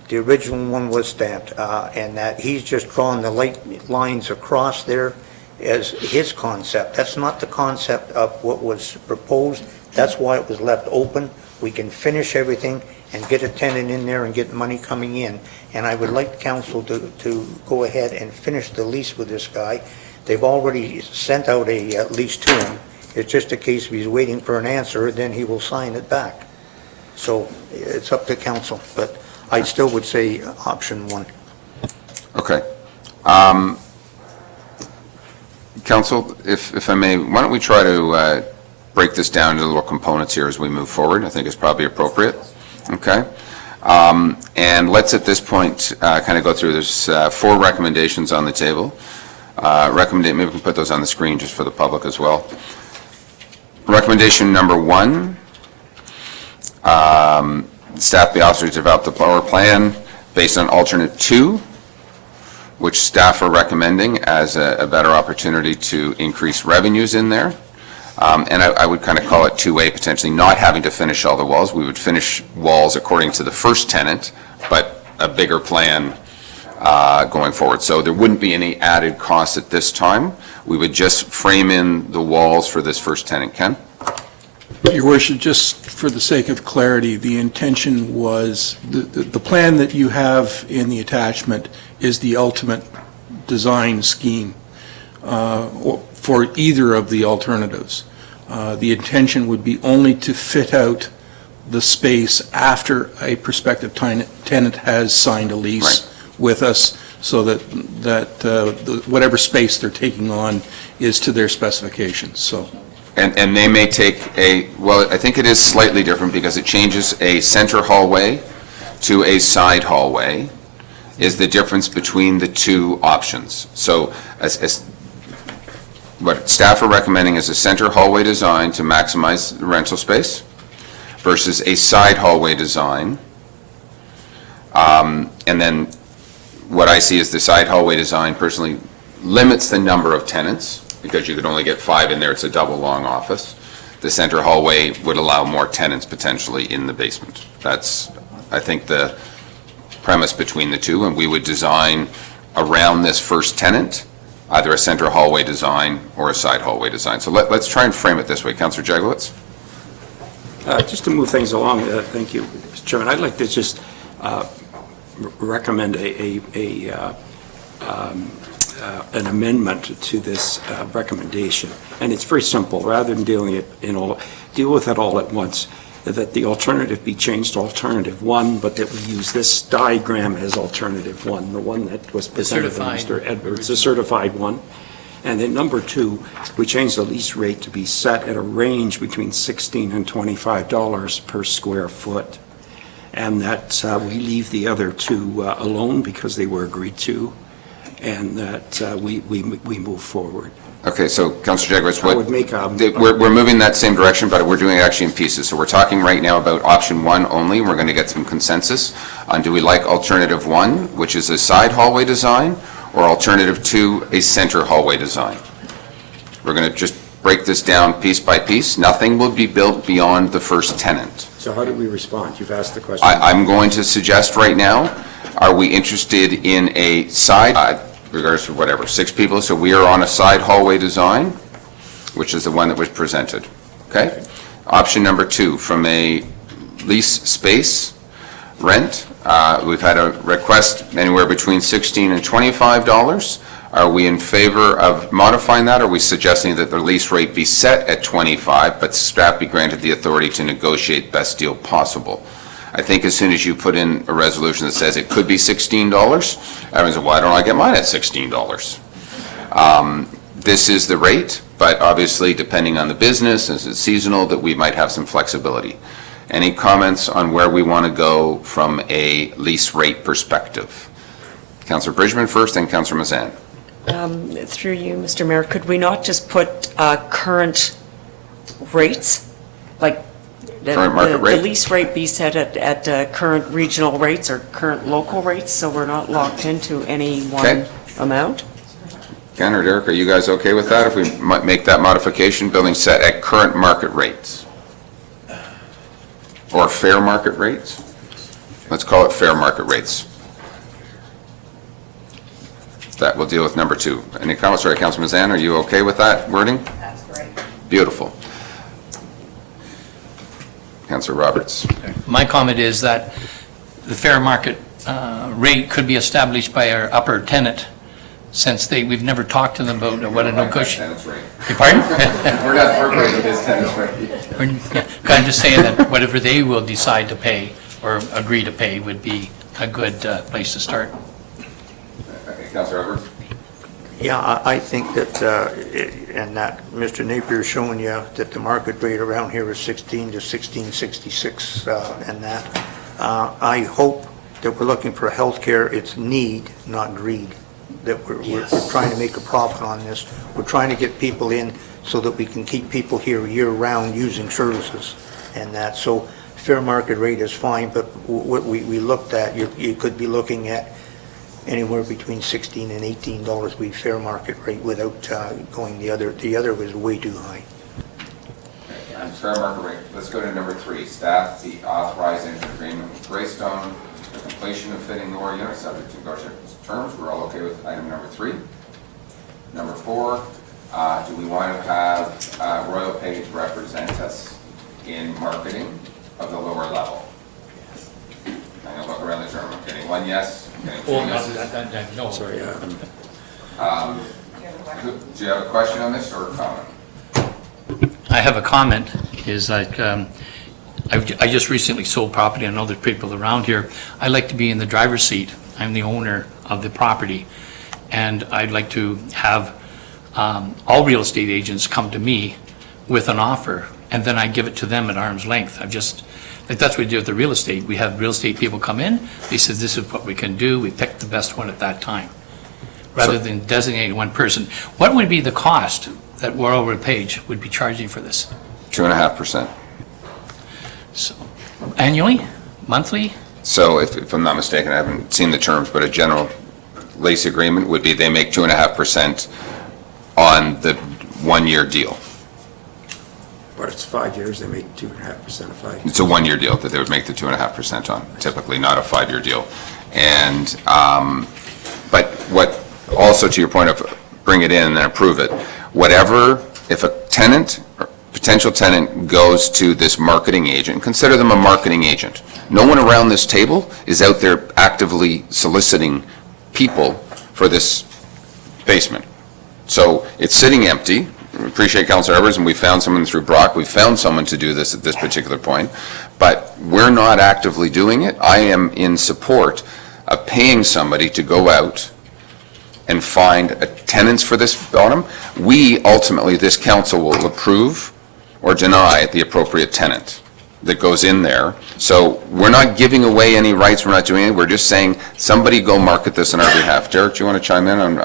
The original one was stamped, and that he's just drawn the light lines across there as his concept. That's not the concept of what was proposed. That's why it was left open. We can finish everything and get a tenant in there and get money coming in. And I would like council to go ahead and finish the lease with this guy. They've already sent out a lease to him. It's just a case of he's waiting for an answer, then he will sign it back. So it's up to council, but I still would say option 1. Okay. Council, if I may, why don't we try to break this down into little components here as we move forward? I think it's probably appropriate. Okay. And let's at this point kind of go through. There's 4 recommendations on the table. Maybe we can put those on the screen just for the public as well. Recommendation number 1, staff be authorized to develop the power plan based on alternate 2, which staff are recommending as a better opportunity to increase revenues in there. And I would kind of call it 2A, potentially not having to finish all the walls. We would finish walls according to the first tenant, but a bigger plan going forward. So there wouldn't be any added costs at this time. We would just frame in the walls for this first tenant. Ken? Your worship, just for the sake of clarity, the intention was, the plan that you have in the attachment is the ultimate design scheme for either of the alternatives. The intention would be only to fit out the space after a prospective tenant has signed a lease with us, so that whatever space they're taking on is to their specifications, so. And they may take well, I think it is slightly different because it changes a center hallway to a side hallway is the difference between the two options. So as what staff are recommending is a center hallway design to maximize the rental space versus a side hallway design. And then what I see is the side hallway design personally limits the number of tenants, because you could only get 5 in there. It's a double long office. The center hallway would allow more tenants potentially in the basement. That's, I think, the premise between the two, and we would design around this first tenant, either a center hallway design or a side hallway design. So let's try and frame it this way. Councillor Jagowitz? Just to move things along, thank you, Mr. Chairman. I'd like to just recommend an amendment to this recommendation, and it's very simple. Rather than deal with it all at once, that the alternative be changed to alternative 1, but that we use this diagram as alternative 1, the one that was presented by Mr. Edwards, the certified one. And then number 2, we change the lease rate to be set at a range between $16 and $25 per square foot, and that we leave the other 2 alone because they were agreed to, and that we move forward. Okay, so Councillor Jagowitz, I would make we're moving that same direction, but we're doing it actually in pieces. So we're talking right now about option 1 only. We're going to get some consensus on, do we like alternative 1, which is a side hallway design, or alternative 2, a center hallway design? We're going to just break this down piece by piece. Nothing will be built beyond the first tenant. So how do we respond? You've asked the question. I'm going to suggest right now, are we interested in a side, regardless of whatever, 6 people, so we are on a side hallway design, which is the one that was presented, okay? Option number 2, from a lease space rent, we've had a request anywhere between $16 and $25. Are we in favor of modifying that? Or are we suggesting that the lease rate be set at $25, but staff be granted the authority to negotiate best deal possible? I think as soon as you put in a resolution that says it could be $16, everyone says, why don't I get mine at $16? This is the rate, but obviously depending on the business, as it's seasonal, that we might have some flexibility. Any comments on where we want to go from a lease rate perspective? Councillor Bridgman first, then Councillor Mazan. Through you, Mr. Mayor, could we not just put current rates, like Current market rate? the lease rate be set at current regional rates or current local rates, so we're not locked into any one amount? Ken or Derek, are you guys okay with that, if we might make that modification, building set at current market rates? Or fair market rates? Let's call it fair market rates. That will deal with number 2. Any comments? Sorry, Councilman Mazan, are you okay with that wording? That's great. Beautiful. Councillor Roberts. My comment is that the fair market rate could be established by our upper tenant, since we've never talked to them about what a negotiation. Pardon? We're not perfect with his tenants rate. I'm just saying that whatever they will decide to pay or agree to pay would be a good place to start. Okay, Councillor Edwards. Yeah, I think that, and that Mr. Napier's showing you that the market rate around here is 16 to 16.66, and that. I hope that we're looking for healthcare, it's need, not greed. That we're trying to make a profit on this. We're trying to get people in so that we can keep people here year-round using services and that. So fair market rate is fine, but what we looked at, you could be looking at anywhere between $16 and $18 be fair market rate without going the other. The other was way too high. On fair market rate, let's go to number 3. Staff, the authorized enter agreement with Greystone, the completion of fitting the war unit subject to negotiation terms. We're all okay with item number 3. Number 4, do we want to have Royal Page represent us in marketing of the lower level? I'm going to look around the room. I'm getting 1 yes. Getting 2 yeses. No. Sorry. Do you have a question on this or a comment? I have a comment, is like, I just recently sold property, I know there's people around here. I like to be in the driver's seat. I'm the owner of the property, and I'd like to have all real estate agents come to me with an offer, and then I give it to them at arm's length. Like that's what we do with the real estate. We have real estate people come in, they said, this is what we can do, we pick the best one at that time, rather than designating one person. What would be the cost that Royal Page would be charging for this? 2.5%. So, annually, monthly? So if I'm not mistaken, I haven't seen the terms, but a general lease agreement would be they make 2.5% on the 1-year deal. But it's 5 years, they make 2.5% of 5 years. It's a 1-year deal that they would make the 2.5% on, typically, not a 5-year deal. And, but what, also to your point of bring it in and then approve it, whatever, if a tenant, or potential tenant goes to this marketing agent, consider them a marketing agent. No one around this table is out there actively soliciting people for this basement. So it's sitting empty. We appreciate Councilor Evers, and we found someone through Brock. We found someone to do this at this particular point, but we're not actively doing it. I am in support of paying somebody to go out and find tenants for this bottom. We ultimately, this council will approve or deny the appropriate tenant that goes in there. So we're not giving away any rights, we're not doing it, we're just saying, somebody go market this on our behalf. Derek, do you want to chime in on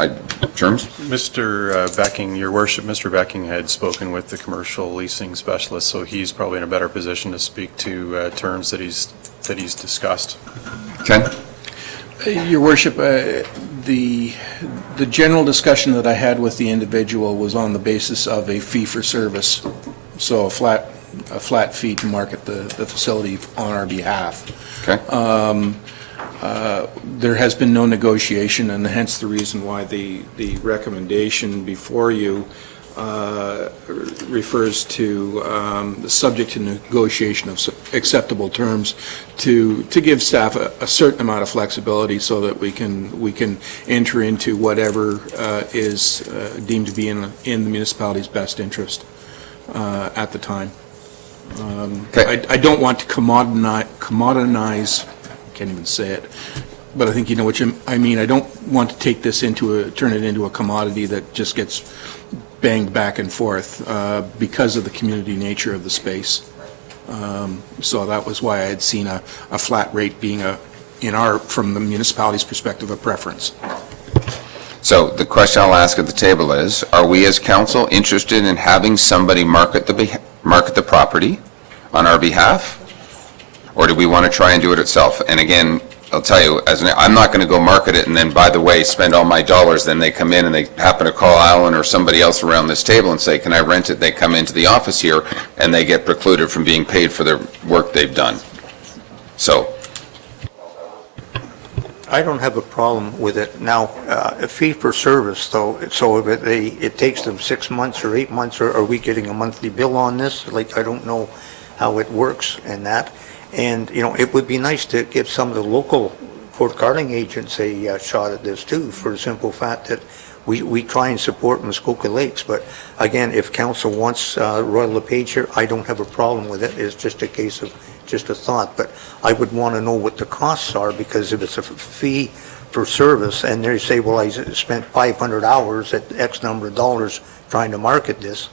terms? Mr. Becking, your worship, Mr. Becking had spoken with the commercial leasing specialist, so he's probably in a better position to speak to terms that he's discussed. Ken? Your worship, the general discussion that I had with the individual was on the basis of a fee for service, so a flat fee to market the facility on our behalf. Okay. There has been no negotiation, and hence the reason why the recommendation before you refers to the subject to negotiation of acceptable terms to give staff a certain amount of flexibility so that we can enter into whatever is deemed to be in the municipality's best interest at the time. Okay. I don't want to commoditize, I can't even say it, but I think you know what I mean. I don't want to take this turn it into a commodity that just gets banged back and forth because of the community nature of the space. So that was why I had seen a flat rate being from the municipality's perspective, a preference. So the question I'll ask at the table is, are we as council interested in having somebody market the property on our behalf? Or do we want to try and do it itself? And again, I'll tell you, I'm not going to go market it and then, by the way, spend all my dollars. Then they come in and they happen to call Alan or somebody else around this table and say, can I rent it? They come into the office here and they get precluded from being paid for their work they've done. So I don't have a problem with it. Now, a fee for service, though, so if it takes them 6 months or 8 months, or are we getting a monthly bill on this? Like, I don't know how it works and that. And, you know, it would be nice to give some of the local Port Carling agents a shot at this too, for the simple fact that we try and support Muskoka Lakes. But again, if council wants Royal LePage here, I don't have a problem with it. It's just a case of just a thought. But I would want to know what the costs are, because if it's a fee for service and they say, well, I spent 500 hours at X number of dollars trying to market this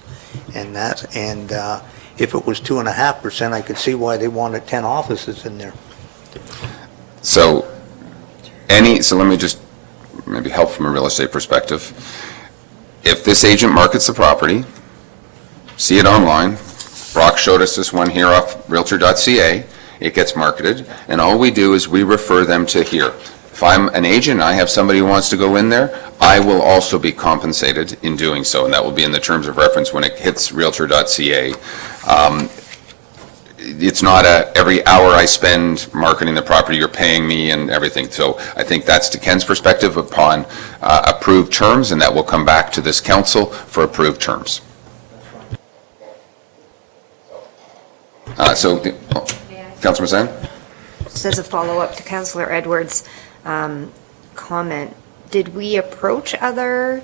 and that, and if it was 2.5%, I could see why they wanted 10 offices in there. So let me just maybe help from a real estate perspective. If this agent markets the property, see it online, Brock showed us this one here off Realtor.ca, it gets marketed, and all we do is we refer them to here. If I'm an agent, I have somebody who wants to go in there, I will also be compensated in doing so, and that will be in the terms of reference when it hits Realtor.ca. It's not every hour I spend marketing the property, you're paying me and everything. So I think that's to Ken's perspective upon approved terms, and that will come back to this council for approved terms. Councilor Mazan? Just as a follow-up to Councillor Edwards' comment, did we approach other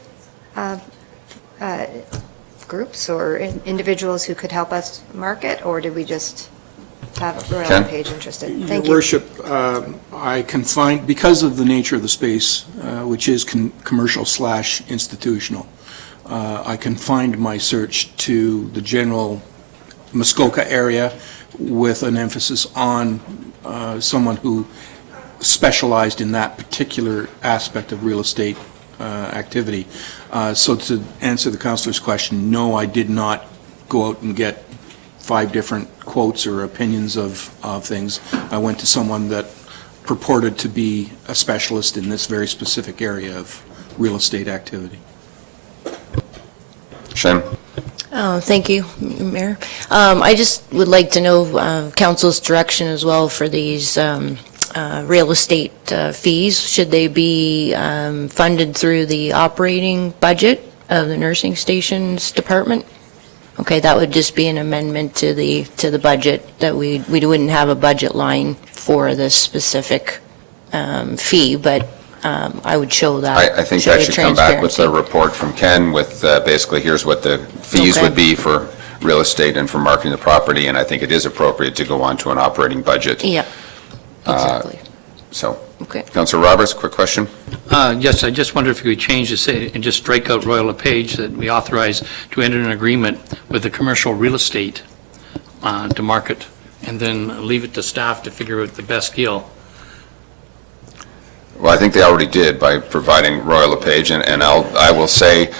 groups or individuals who could help us market, or did we just have Royal Ken? LePage interested? Your Thank you. Worship, I can find, because of the nature of the space, which is commercial/institutional, I confined my search to the general Muskoka area with an emphasis on someone who specialized in that particular aspect of real estate activity. So to answer the councillor's question, no, I did not go out and get 5 different quotes or opinions of things. I went to someone that purported to be a specialist in this very specific area of real estate activity. Shane? Oh, thank you, Mayor. I just would like to know council's direction as well for these real estate fees. Should they be funded through the operating budget of the nursing stations department? Okay, that would just be an amendment to the budget, that we wouldn't have a budget line for this specific fee, but I would show that. I think that should come back with a report from Ken with basically here's what the fees would be for real estate and for marketing the property, and I think it is appropriate to go on to an operating budget. Yeah, exactly. Okay. Councillor Roberts, quick question. Yes, I just wonder if you could change this and just strike out Royal LePage, that we authorize to enter an agreement with the commercial real estate to market, and then leave it to staff to figure out the best deal. Well, I think they already did by providing Royal LePage, and I will say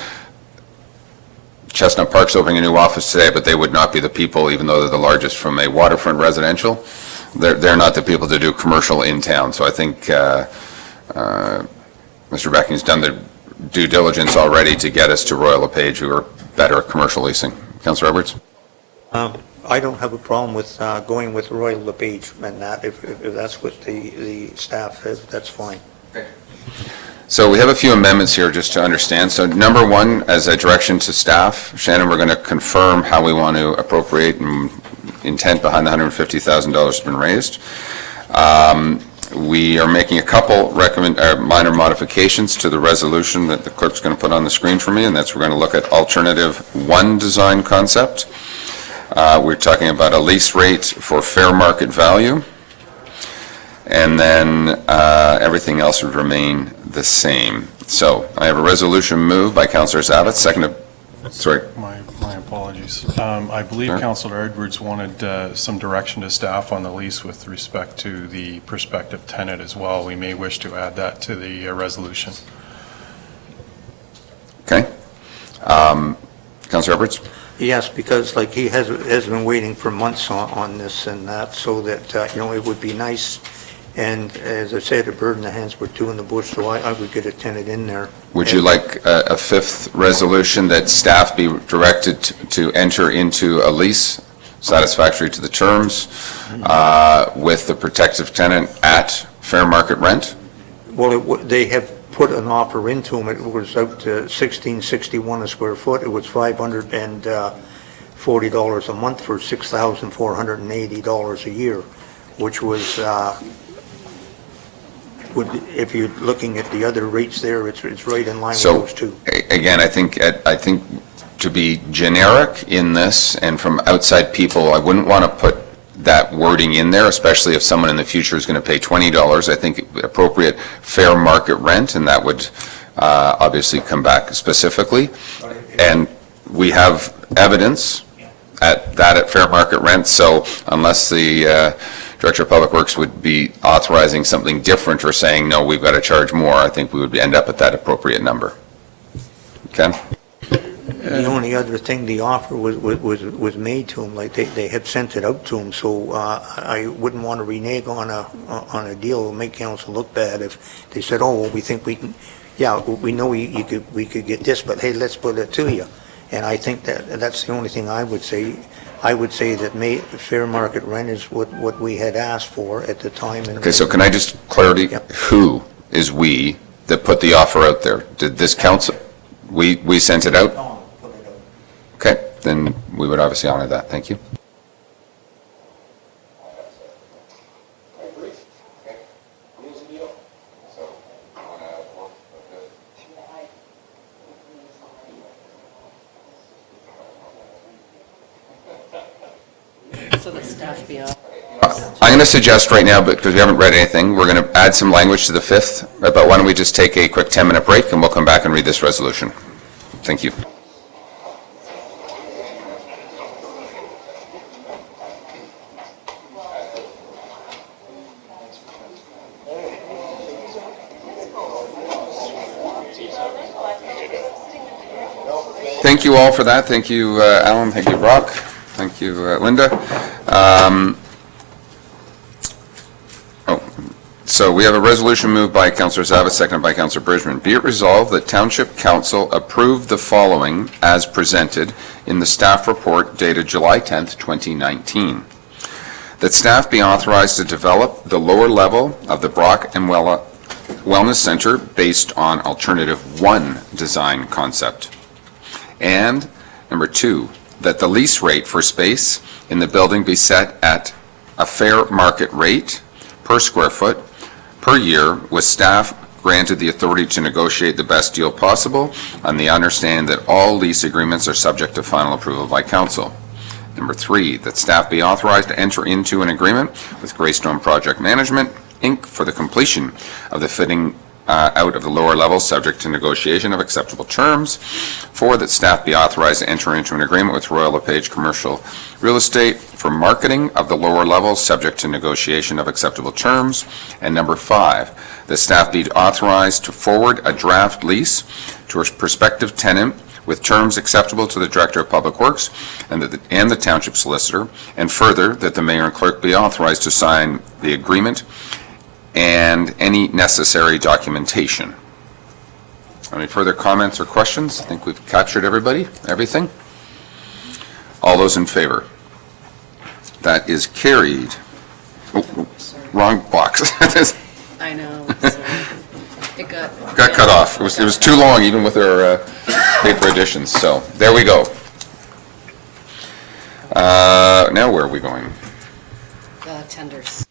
Chestnut Park's opening a new office today, but they would not be the people, even though they're the largest from a waterfront residential. They're not the people to do commercial in town. So I think Mr. Becking's done the due diligence already to get us to Royal LePage, who are better at commercial leasing. Councillor Edwards? I don't have a problem with going with Royal LePage and that, if that's what the staff says, that's fine. So we have a few amendments here just to understand. So number 1, as a direction to staff, Shannon, we're going to confirm how we want to appropriate, and intent behind the $150,000 has been raised. We are making a couple minor modifications to the resolution that the clerk's going to put on the screen for me, and that's we're going to look at alternative 1 design concept. We're talking about a lease rate for fair market value, and then everything else would remain the same. So I have a resolution moved by Councillor Zavitz, seconded, sorry. My apologies. I believe Councillor Edwards wanted some direction to staff on the lease with respect to the prospective tenant as well. We may wish to add that to the resolution. Okay. Councillor Edwards? Yes, because like he has been waiting for months on this and that, so that, it would be nice. And as I said, a bird in the hands were 2 in the bush, so I would get a tenant in there. Would you like a 5th resolution that staff be directed to enter into a lease satisfactory to the terms with the protective tenant at fair market rent? Well, they have put an offer into them. It was out to $16.61 a square foot. It was $540 a month for $6,480 a year, which was, if you're looking at the other rates there, it's right in line with those two. Again, I think to be generic in this and from outside people, I wouldn't want to put that wording in there, especially if someone in the future is going to pay $20. I think appropriate fair market rent, and that would obviously come back specifically. And we have evidence at fair market rent, so unless the Director of Public Works would be authorizing something different or saying, no, we've got to charge more, I think we would end up at that appropriate number. Ken? The only other thing, the offer was made to them, like they had sent it out to them, so I wouldn't want to renege on a deal or make council look bad if they said, oh, well, we think we can, yeah, we know we could get this, but hey, let's put it to you. And I think that's the only thing I would say. I would say that fair market rent is what we had asked for at the time. Okay, so can I just clarity, who is we that put the offer out there? Did this council, we sent it out? Okay, then we would obviously honor that, thank you. So the staff be off. I'm going to suggest right now, because we haven't read anything, we're going to add some language to the 5th, but why don't we just take a quick 10-minute break and we'll come back and read this resolution. Thank you. Thank you all for that. Thank you, Alan. Thank you, Brock. Thank you, Linda. So we have a resolution moved by Councillor Zavitz, seconded by Councillor Bridgman. Be it resolved that Township Council approve the following as presented in the staff report dated July 10th, 2019. That staff be authorized to develop the lower level of the Brock and Wellness Center based on Alternative 1 design concept. And number 2, that the lease rate for space in the building be set at a fair market rate per square foot per year, with staff granted the authority to negotiate the best deal possible on the understanding that all lease agreements are subject to final approval by council. Number 3, that staff be authorized to enter into an agreement with Greystone Project Management, Inc. for the completion of the fitting out of the lower level, subject to negotiation of acceptable terms. 4, that staff be authorized to enter into an agreement with Royal LePage Commercial Real Estate for marketing of the lower level, subject to negotiation of acceptable terms. And number 5, that staff be authorized to forward a draft lease to a prospective tenant with terms acceptable to the Director of Public Works and the Township Solicitor, and further, that the Mayor and Clerk be authorized to sign the agreement and any necessary documentation. Any further comments or questions? I think we've captured everything. All those in favor? That is carried. Oh, wrong box. I know. It Got cut off. It was too long, even with our paper editions. So there we go. Now where are we going? Tenders.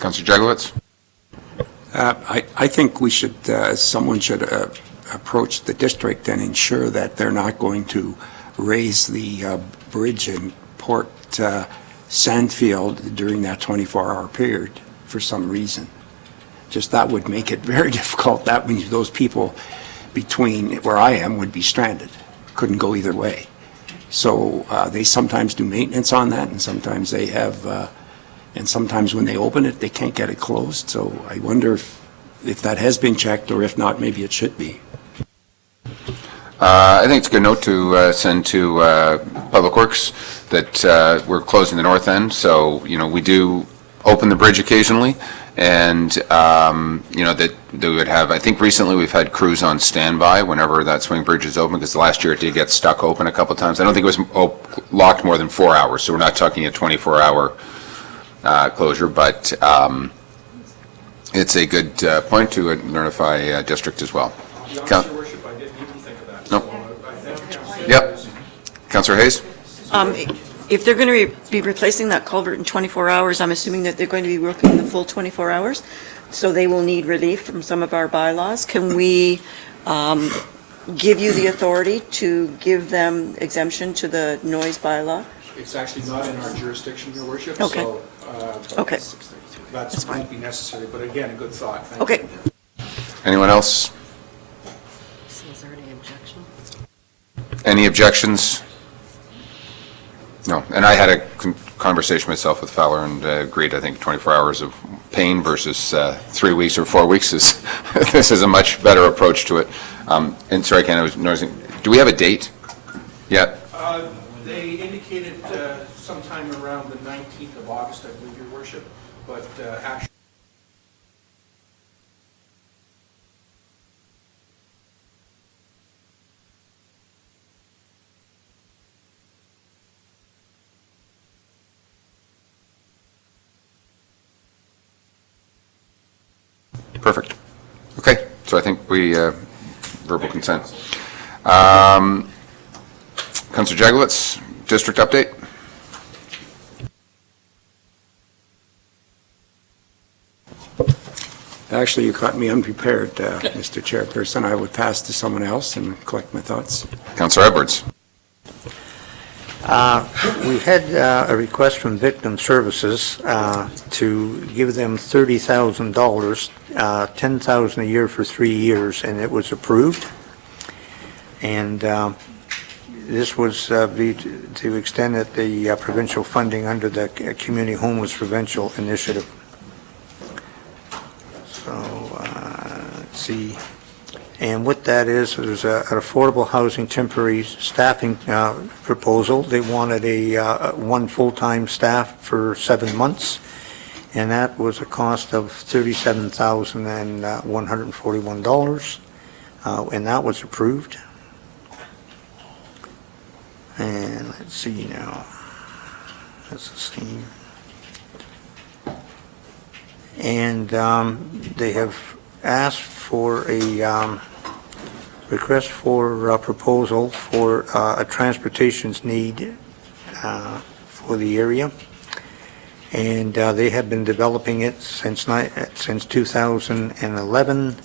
Councillor Jagowitz? I think we should, someone should approach the district and ensure that they're not going to raise the bridge in Port Sandfield during that 24-hour period for some reason. Just that would make it very difficult. That means those people between where I am would be stranded, couldn't go either way. So they sometimes do maintenance on that, and sometimes they have, and sometimes when they open it, they can't get it closed. So I wonder if that has been checked, or if not, maybe it should be. I think it's a good note to send to Public Works that we're closing the north end. So, we do open the bridge occasionally, and, that they would have, I think recently we've had crews on standby whenever that swing bridge is open, because last year it did get stuck open a couple of times. I don't think it was locked more than 4 hours, so we're not talking a 24-hour closure, but it's a good point to notify district as well. Your Worship, I didn't even think of that. No. Yep. Councillor Hayes? If they're going to be replacing that culvert in 24 hours, I'm assuming that they're going to be working the full 24 hours, so they will need relief from some of our bylaws. Can we give you the authority to give them exemption to the noise bylaw? It's actually not in our jurisdiction, Your Worship. Okay. So, Okay. that won't be necessary, but again, a good thought. Thank Okay. you. Anyone else? Is there any objection? Any objections? No. And I had a conversation myself with Fowler and agreed, I think 24 hours of pain versus 3 weeks or 4 weeks is, this is a much better approach to it. And sorry, Ken, I was noticing, do we have a date yet? They indicated sometime around the 19th of August, I believe, Your Worship, but actually, Perfect. Okay, so I think we, verbal consent. Councillor Jagowitz, district update? Actually, you caught me unprepared, Mr. Chairperson. I would pass to someone else and collect my thoughts. Councillor Edwards? We had a request from Victim Services to give them $30,000, $10,000 a year for 3 years, and it was approved. And this was to extend it the provincial funding under the Community Homeless Provincial Initiative. So, let's see. And what that is, there's an affordable housing temporary staffing proposal. They wanted one full-time staff for 7 months, and that was a cost of $37,141, and that was approved. And let's see now. That's the same. And they have asked for a request for a proposal for a transportation's need for the area. And they have been developing it since 2011.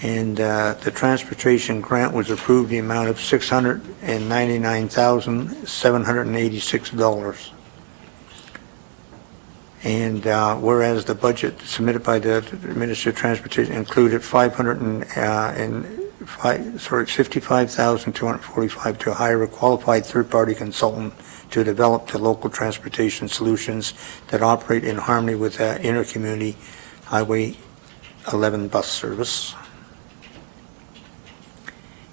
And the transportation grant was approved the amount of $699,786. And whereas the budget submitted by the Ministry of Transportation included $55,245 to hire a qualified third-party consultant to develop the local transportation solutions that operate in harmony with the intercommunity Highway 11 bus service.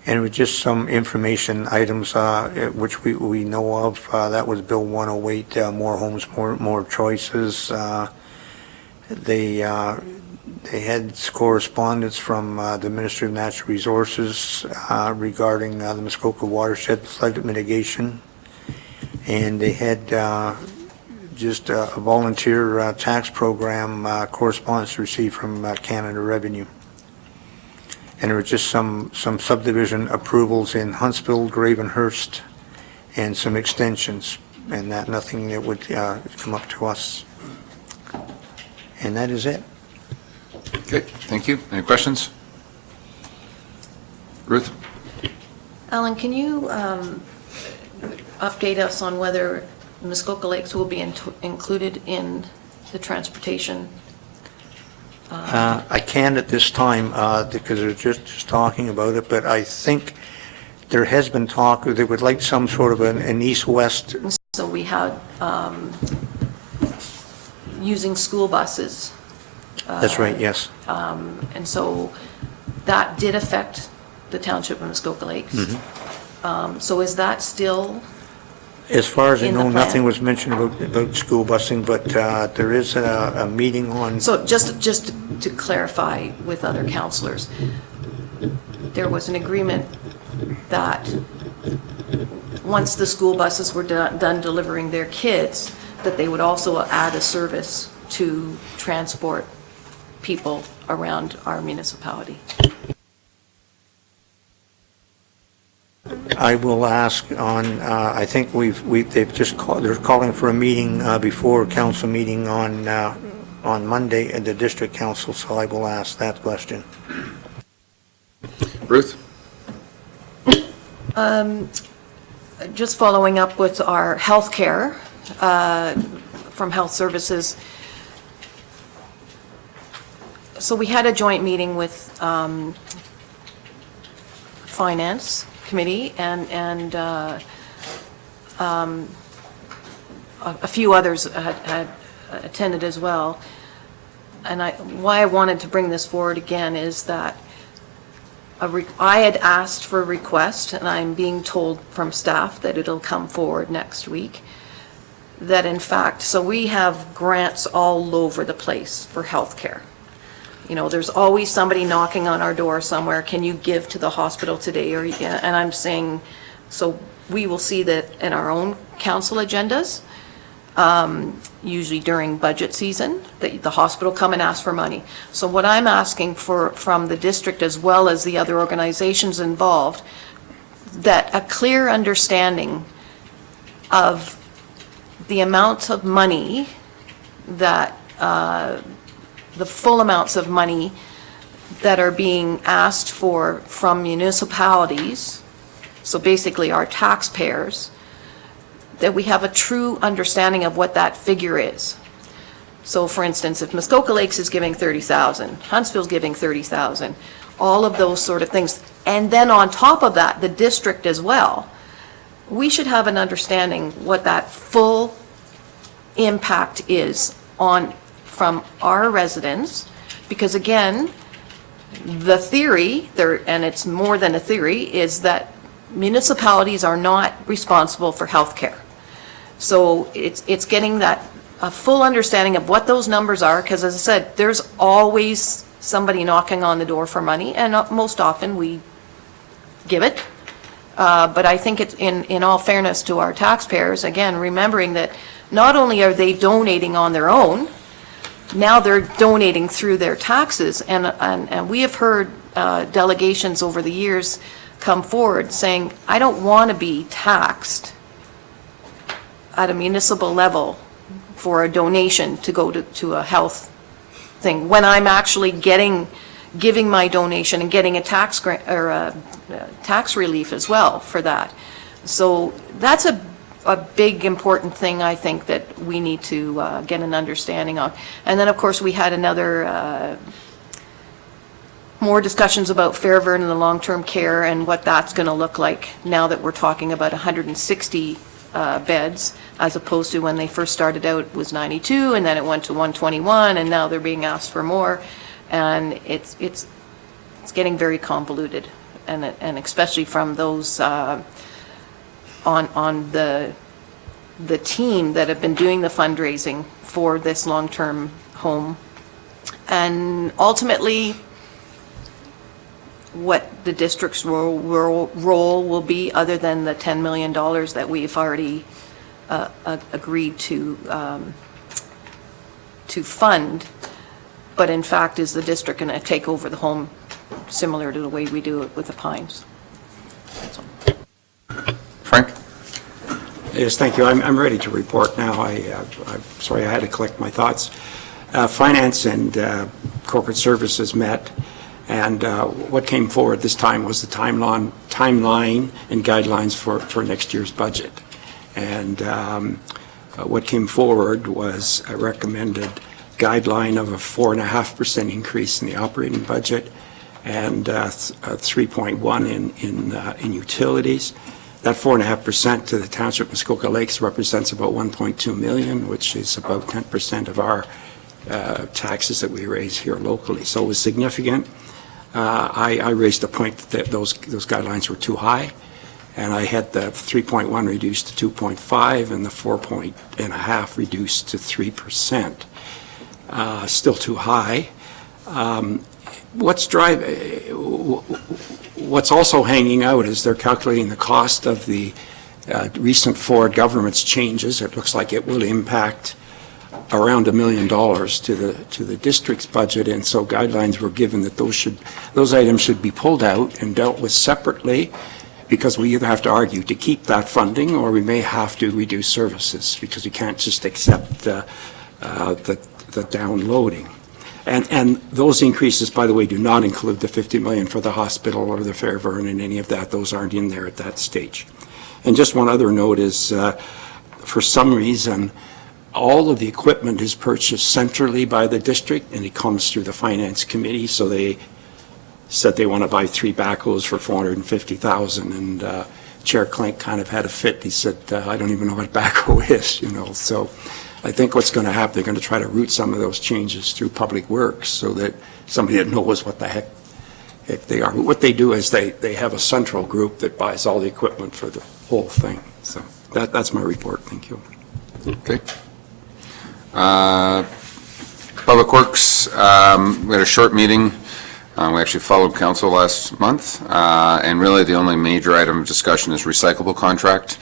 And with just some information items which we know of, that was Bill 108, more homes, more choices. They had correspondence from the Ministry of Natural Resources regarding the Muskoka watershed flood mitigation. And they had just a volunteer tax program correspondence received from Canada Revenue. And there were just some subdivision approvals in Huntsville, Gravenhurst, and some extensions, and that nothing that would come up to us. And that is it. Okay, thank you. Any questions? Ruth? Alan, can you update us on whether Muskoka Lakes will be included in the transportation? I can't at this time, because they're just talking about it, but I think there has been talk, they would like some sort of an east-west. So we had using school buses. That's right, yes. And so that did affect the township of Muskoka Lakes. So is that still, As far as I in the know, plan? nothing was mentioned about school busing, but there is a meeting on, so just to clarify with other counselors, there was an agreement that once the school buses were done delivering their kids, that they would also add a service to transport people around our municipality. I will ask on, I think they've just called, they're calling for a meeting before council meeting on Monday at the district council, so I will ask that question. Ruth? Just following up with our healthcare from Health Services. So we had a joint meeting with Finance Committee and a few others had attended as well. And why I wanted to bring this forward again is that I had asked for a request, and I'm being told from staff that it'll come forward next week, that in fact, so we have grants all over the place for healthcare. You know, there's always somebody knocking on our door somewhere, can you give to the hospital today? And I'm saying, so we will see that in our own council agendas, usually during budget season, the hospital come and ask for money. So what I'm asking for from the district as well as the other organizations involved, that a clear understanding of the amount of money that, the full amounts of money that are being asked for from municipalities, so basically our taxpayers, that we have a true understanding of what that figure is. So for instance, if Muskoka Lakes is giving 30,000, Huntsville's giving 30,000, all of those sort of things. And then on top of that, the district as well, we should have an understanding what that full impact is from our residents, because again, the theory, and it's more than a theory, is that municipalities are not responsible for health care. So it's getting a full understanding of what those numbers are, because as I said, there's always somebody knocking on the door for money, and most often we give it. But I think it's in all fairness to our taxpayers, again, remembering that not only are they donating on their own, now they're donating through their taxes. And we have heard delegations over the years come forward saying, I don't want to be taxed at a municipal level for a donation to go to a health thing, when I'm actually giving my donation and getting a tax grant or a tax relief as well for that. So that's a big important thing, I think, that we need to get an understanding of. And then of course we had another more discussions about Fairburn and the long-term care and what that's going to look like now that we're talking about 160 beds, as opposed to when they first started out it was 92, and then it went to 121, and now they're being asked for more. And it's getting very convoluted, and especially from those on the team that have been doing the fundraising for this long-term home. And ultimately, what the district's role will be, other than the $10 million that we've already agreed to fund. But in fact, is the district going to take over the home similar to the way we do it with the Pines? Frank? Yes, thank you. I'm ready to report now. I'm sorry I had to collect my thoughts. Finance and Corporate Services met, and what came forward this time was the timeline and guidelines for next year's budget. And what came forward was a recommended guideline of a 4.5% increase in the operating budget and 3.1 in utilities. That 4.5% to the Township of Muskoka Lakes represents about 1.2 million, which is about 10% of our taxes that we raise here locally. So it was significant. I raised the point that those guidelines were too high, and I had the 3.1 reduced to 2.5 and the 4.5 reduced to 3%. Still too high. What's also hanging out is they're calculating the cost of the recent Ford government's changes. It looks like it will impact around $1 million to the district's budget, and so guidelines were given that those items should be pulled out and dealt with separately, because we either have to argue to keep that funding or we may have to reduce services, because we can't just accept the downloading. And those increases, by the way, do not include the $50 million for the hospital or the Fairburn and any of that. Those aren't in there at that stage. And just one other note is, for some reason, all of the equipment is purchased centrally by the district, and it comes through the Finance Committee. So they said they want to buy 3 backhoes for $450,000, and Chair Klink kind of had a fit. He said, I don't even know what a backhoe is, So I think what's going to happen, they're going to try to route some of those changes through Public Works so that somebody that knows what the heck they are. But what they do is they have a central group that buys all the equipment for the whole thing. So that's my report. Thank you. Okay. Public Works, we had a short meeting. We actually followed council last month, and really the only major item of discussion is recyclable contract.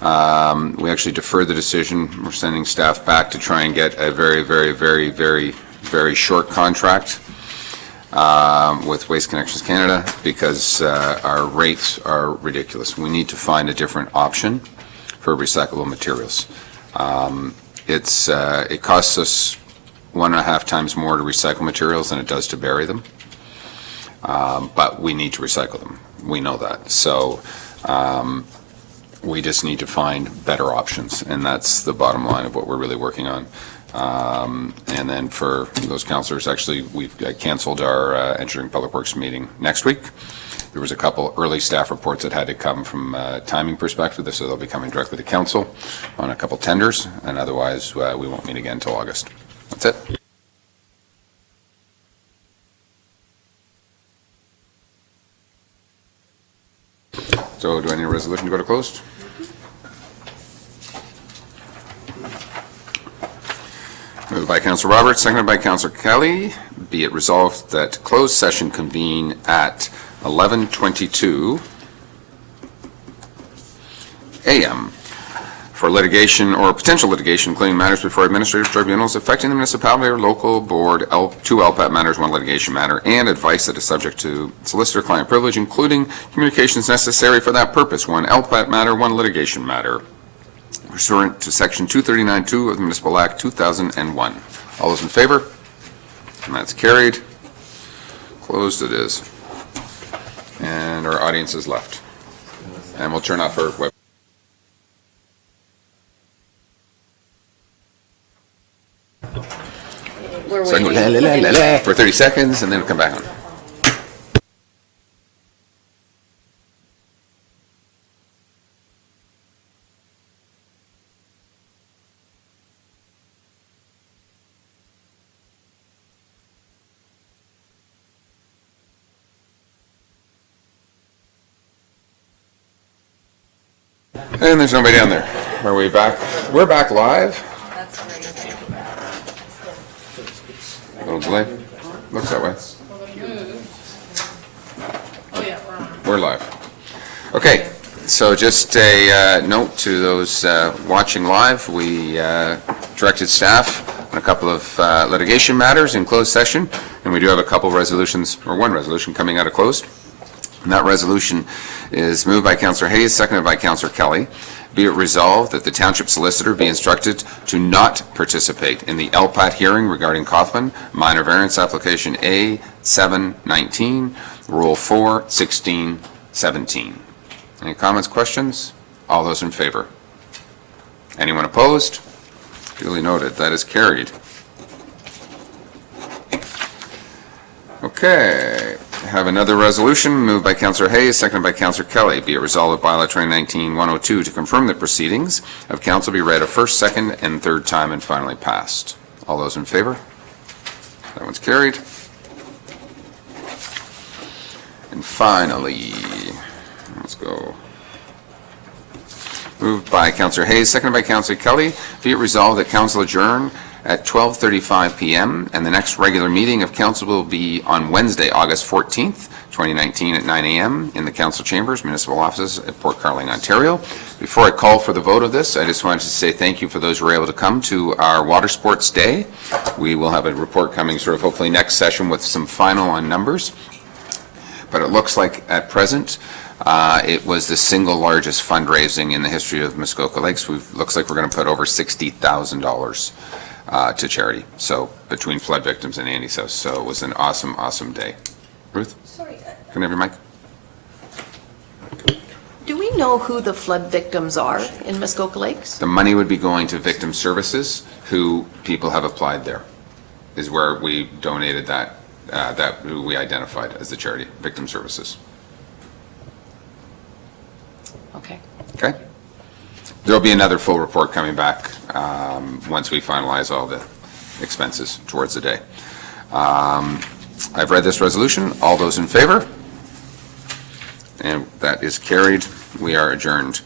We actually deferred the decision. We're sending staff back to try and get a very, very, very, very, very short contract with Waste Connections Canada, because our rates are ridiculous. We need to find a different option for recyclable materials. It costs us 1.5 times more to recycle materials than it does to bury them. But we need to recycle them. We know that. So we just need to find better options, and that's the bottom line of what we're really working on. And then for those councillors, actually, we've canceled our Engineering Public Works meeting next week. There was a couple early staff reports that had to come from a timing perspective, so they'll be coming directly to council on a couple tenders, and otherwise we won't meet again until August. That's it. So do I need a resolution to go to closed? Moved by Councillor Roberts, seconded by Councillor Kelly. Be it resolved that closed session convene at 11:22 a.m. for litigation or potential litigation, including matters before administrative tribunals affecting the municipality or local board, 2 LPAT matters, 1 litigation matter, and advice that is subject to solicitor-client privilege, including communications necessary for that purpose, 1 LPAT matter, 1 litigation matter, pursuant to Section 239(2) of the Municipal Act 2001. All those in favor? And that's carried. Closed it is. And our audience is left. And we'll turn off our web. We're So I can go la, la, la, la, la, for 30 seconds, and then come back on. And there's nobody down there. Are we back? We're back live. A little delay. Looks that way. We're live. Okay, so just a note to those watching live. We directed staff on a couple of litigation matters in closed session, and we do have a couple resolutions, or 1 resolution coming out of closed. And that resolution is moved by Councillor Hayes, seconded by Councillor Kelly. Be it resolved that the Township Solicitor be instructed to not participate in the LPAT hearing regarding Kaufman, minor variance application A719, Rule 41617. Any comments, questions? All those in favor? Anyone opposed? Duly noted. That is carried. Okay. I have another resolution moved by Councillor Hayes, seconded by Councillor Kelly. Be it resolved that bylaw 2019-102 to confirm the proceedings of council be read a first, second, and third time and finally passed. All those in favor? That one's carried. And finally, let's go. Moved by Councillor Hayes, seconded by Councillor Kelly. Be it resolved that council adjourn at 12:35 p.m. and the next regular meeting of council will be on Wednesday, August 14th, 2019 at 9 a.m. in the council chambers, municipal offices at Port Carling, Ontario. Before I call for the vote of this, I just wanted to say thank you for those who were able to come to our Water Sports Day. We will have a report coming sort of hopefully next session with some final on numbers. But it looks like at present, it was the single largest fundraising in the history of Muskoka Lakes. Looks like we're going to put over $60,000 to charity, so between flood victims and Andy's house. So it was an awesome, awesome day. Ruth? Sorry. Can I have your mic? Do we know who the flood victims are in Muskoka Lakes? The money would be going to victim services, who people have applied there, is where we donated that, who we identified as the charity, victim services. Okay. Okay? There'll be another full report coming back once we finalize all the expenses towards the day. I've read this resolution. All those in favor? And that is carried. We are adjourned.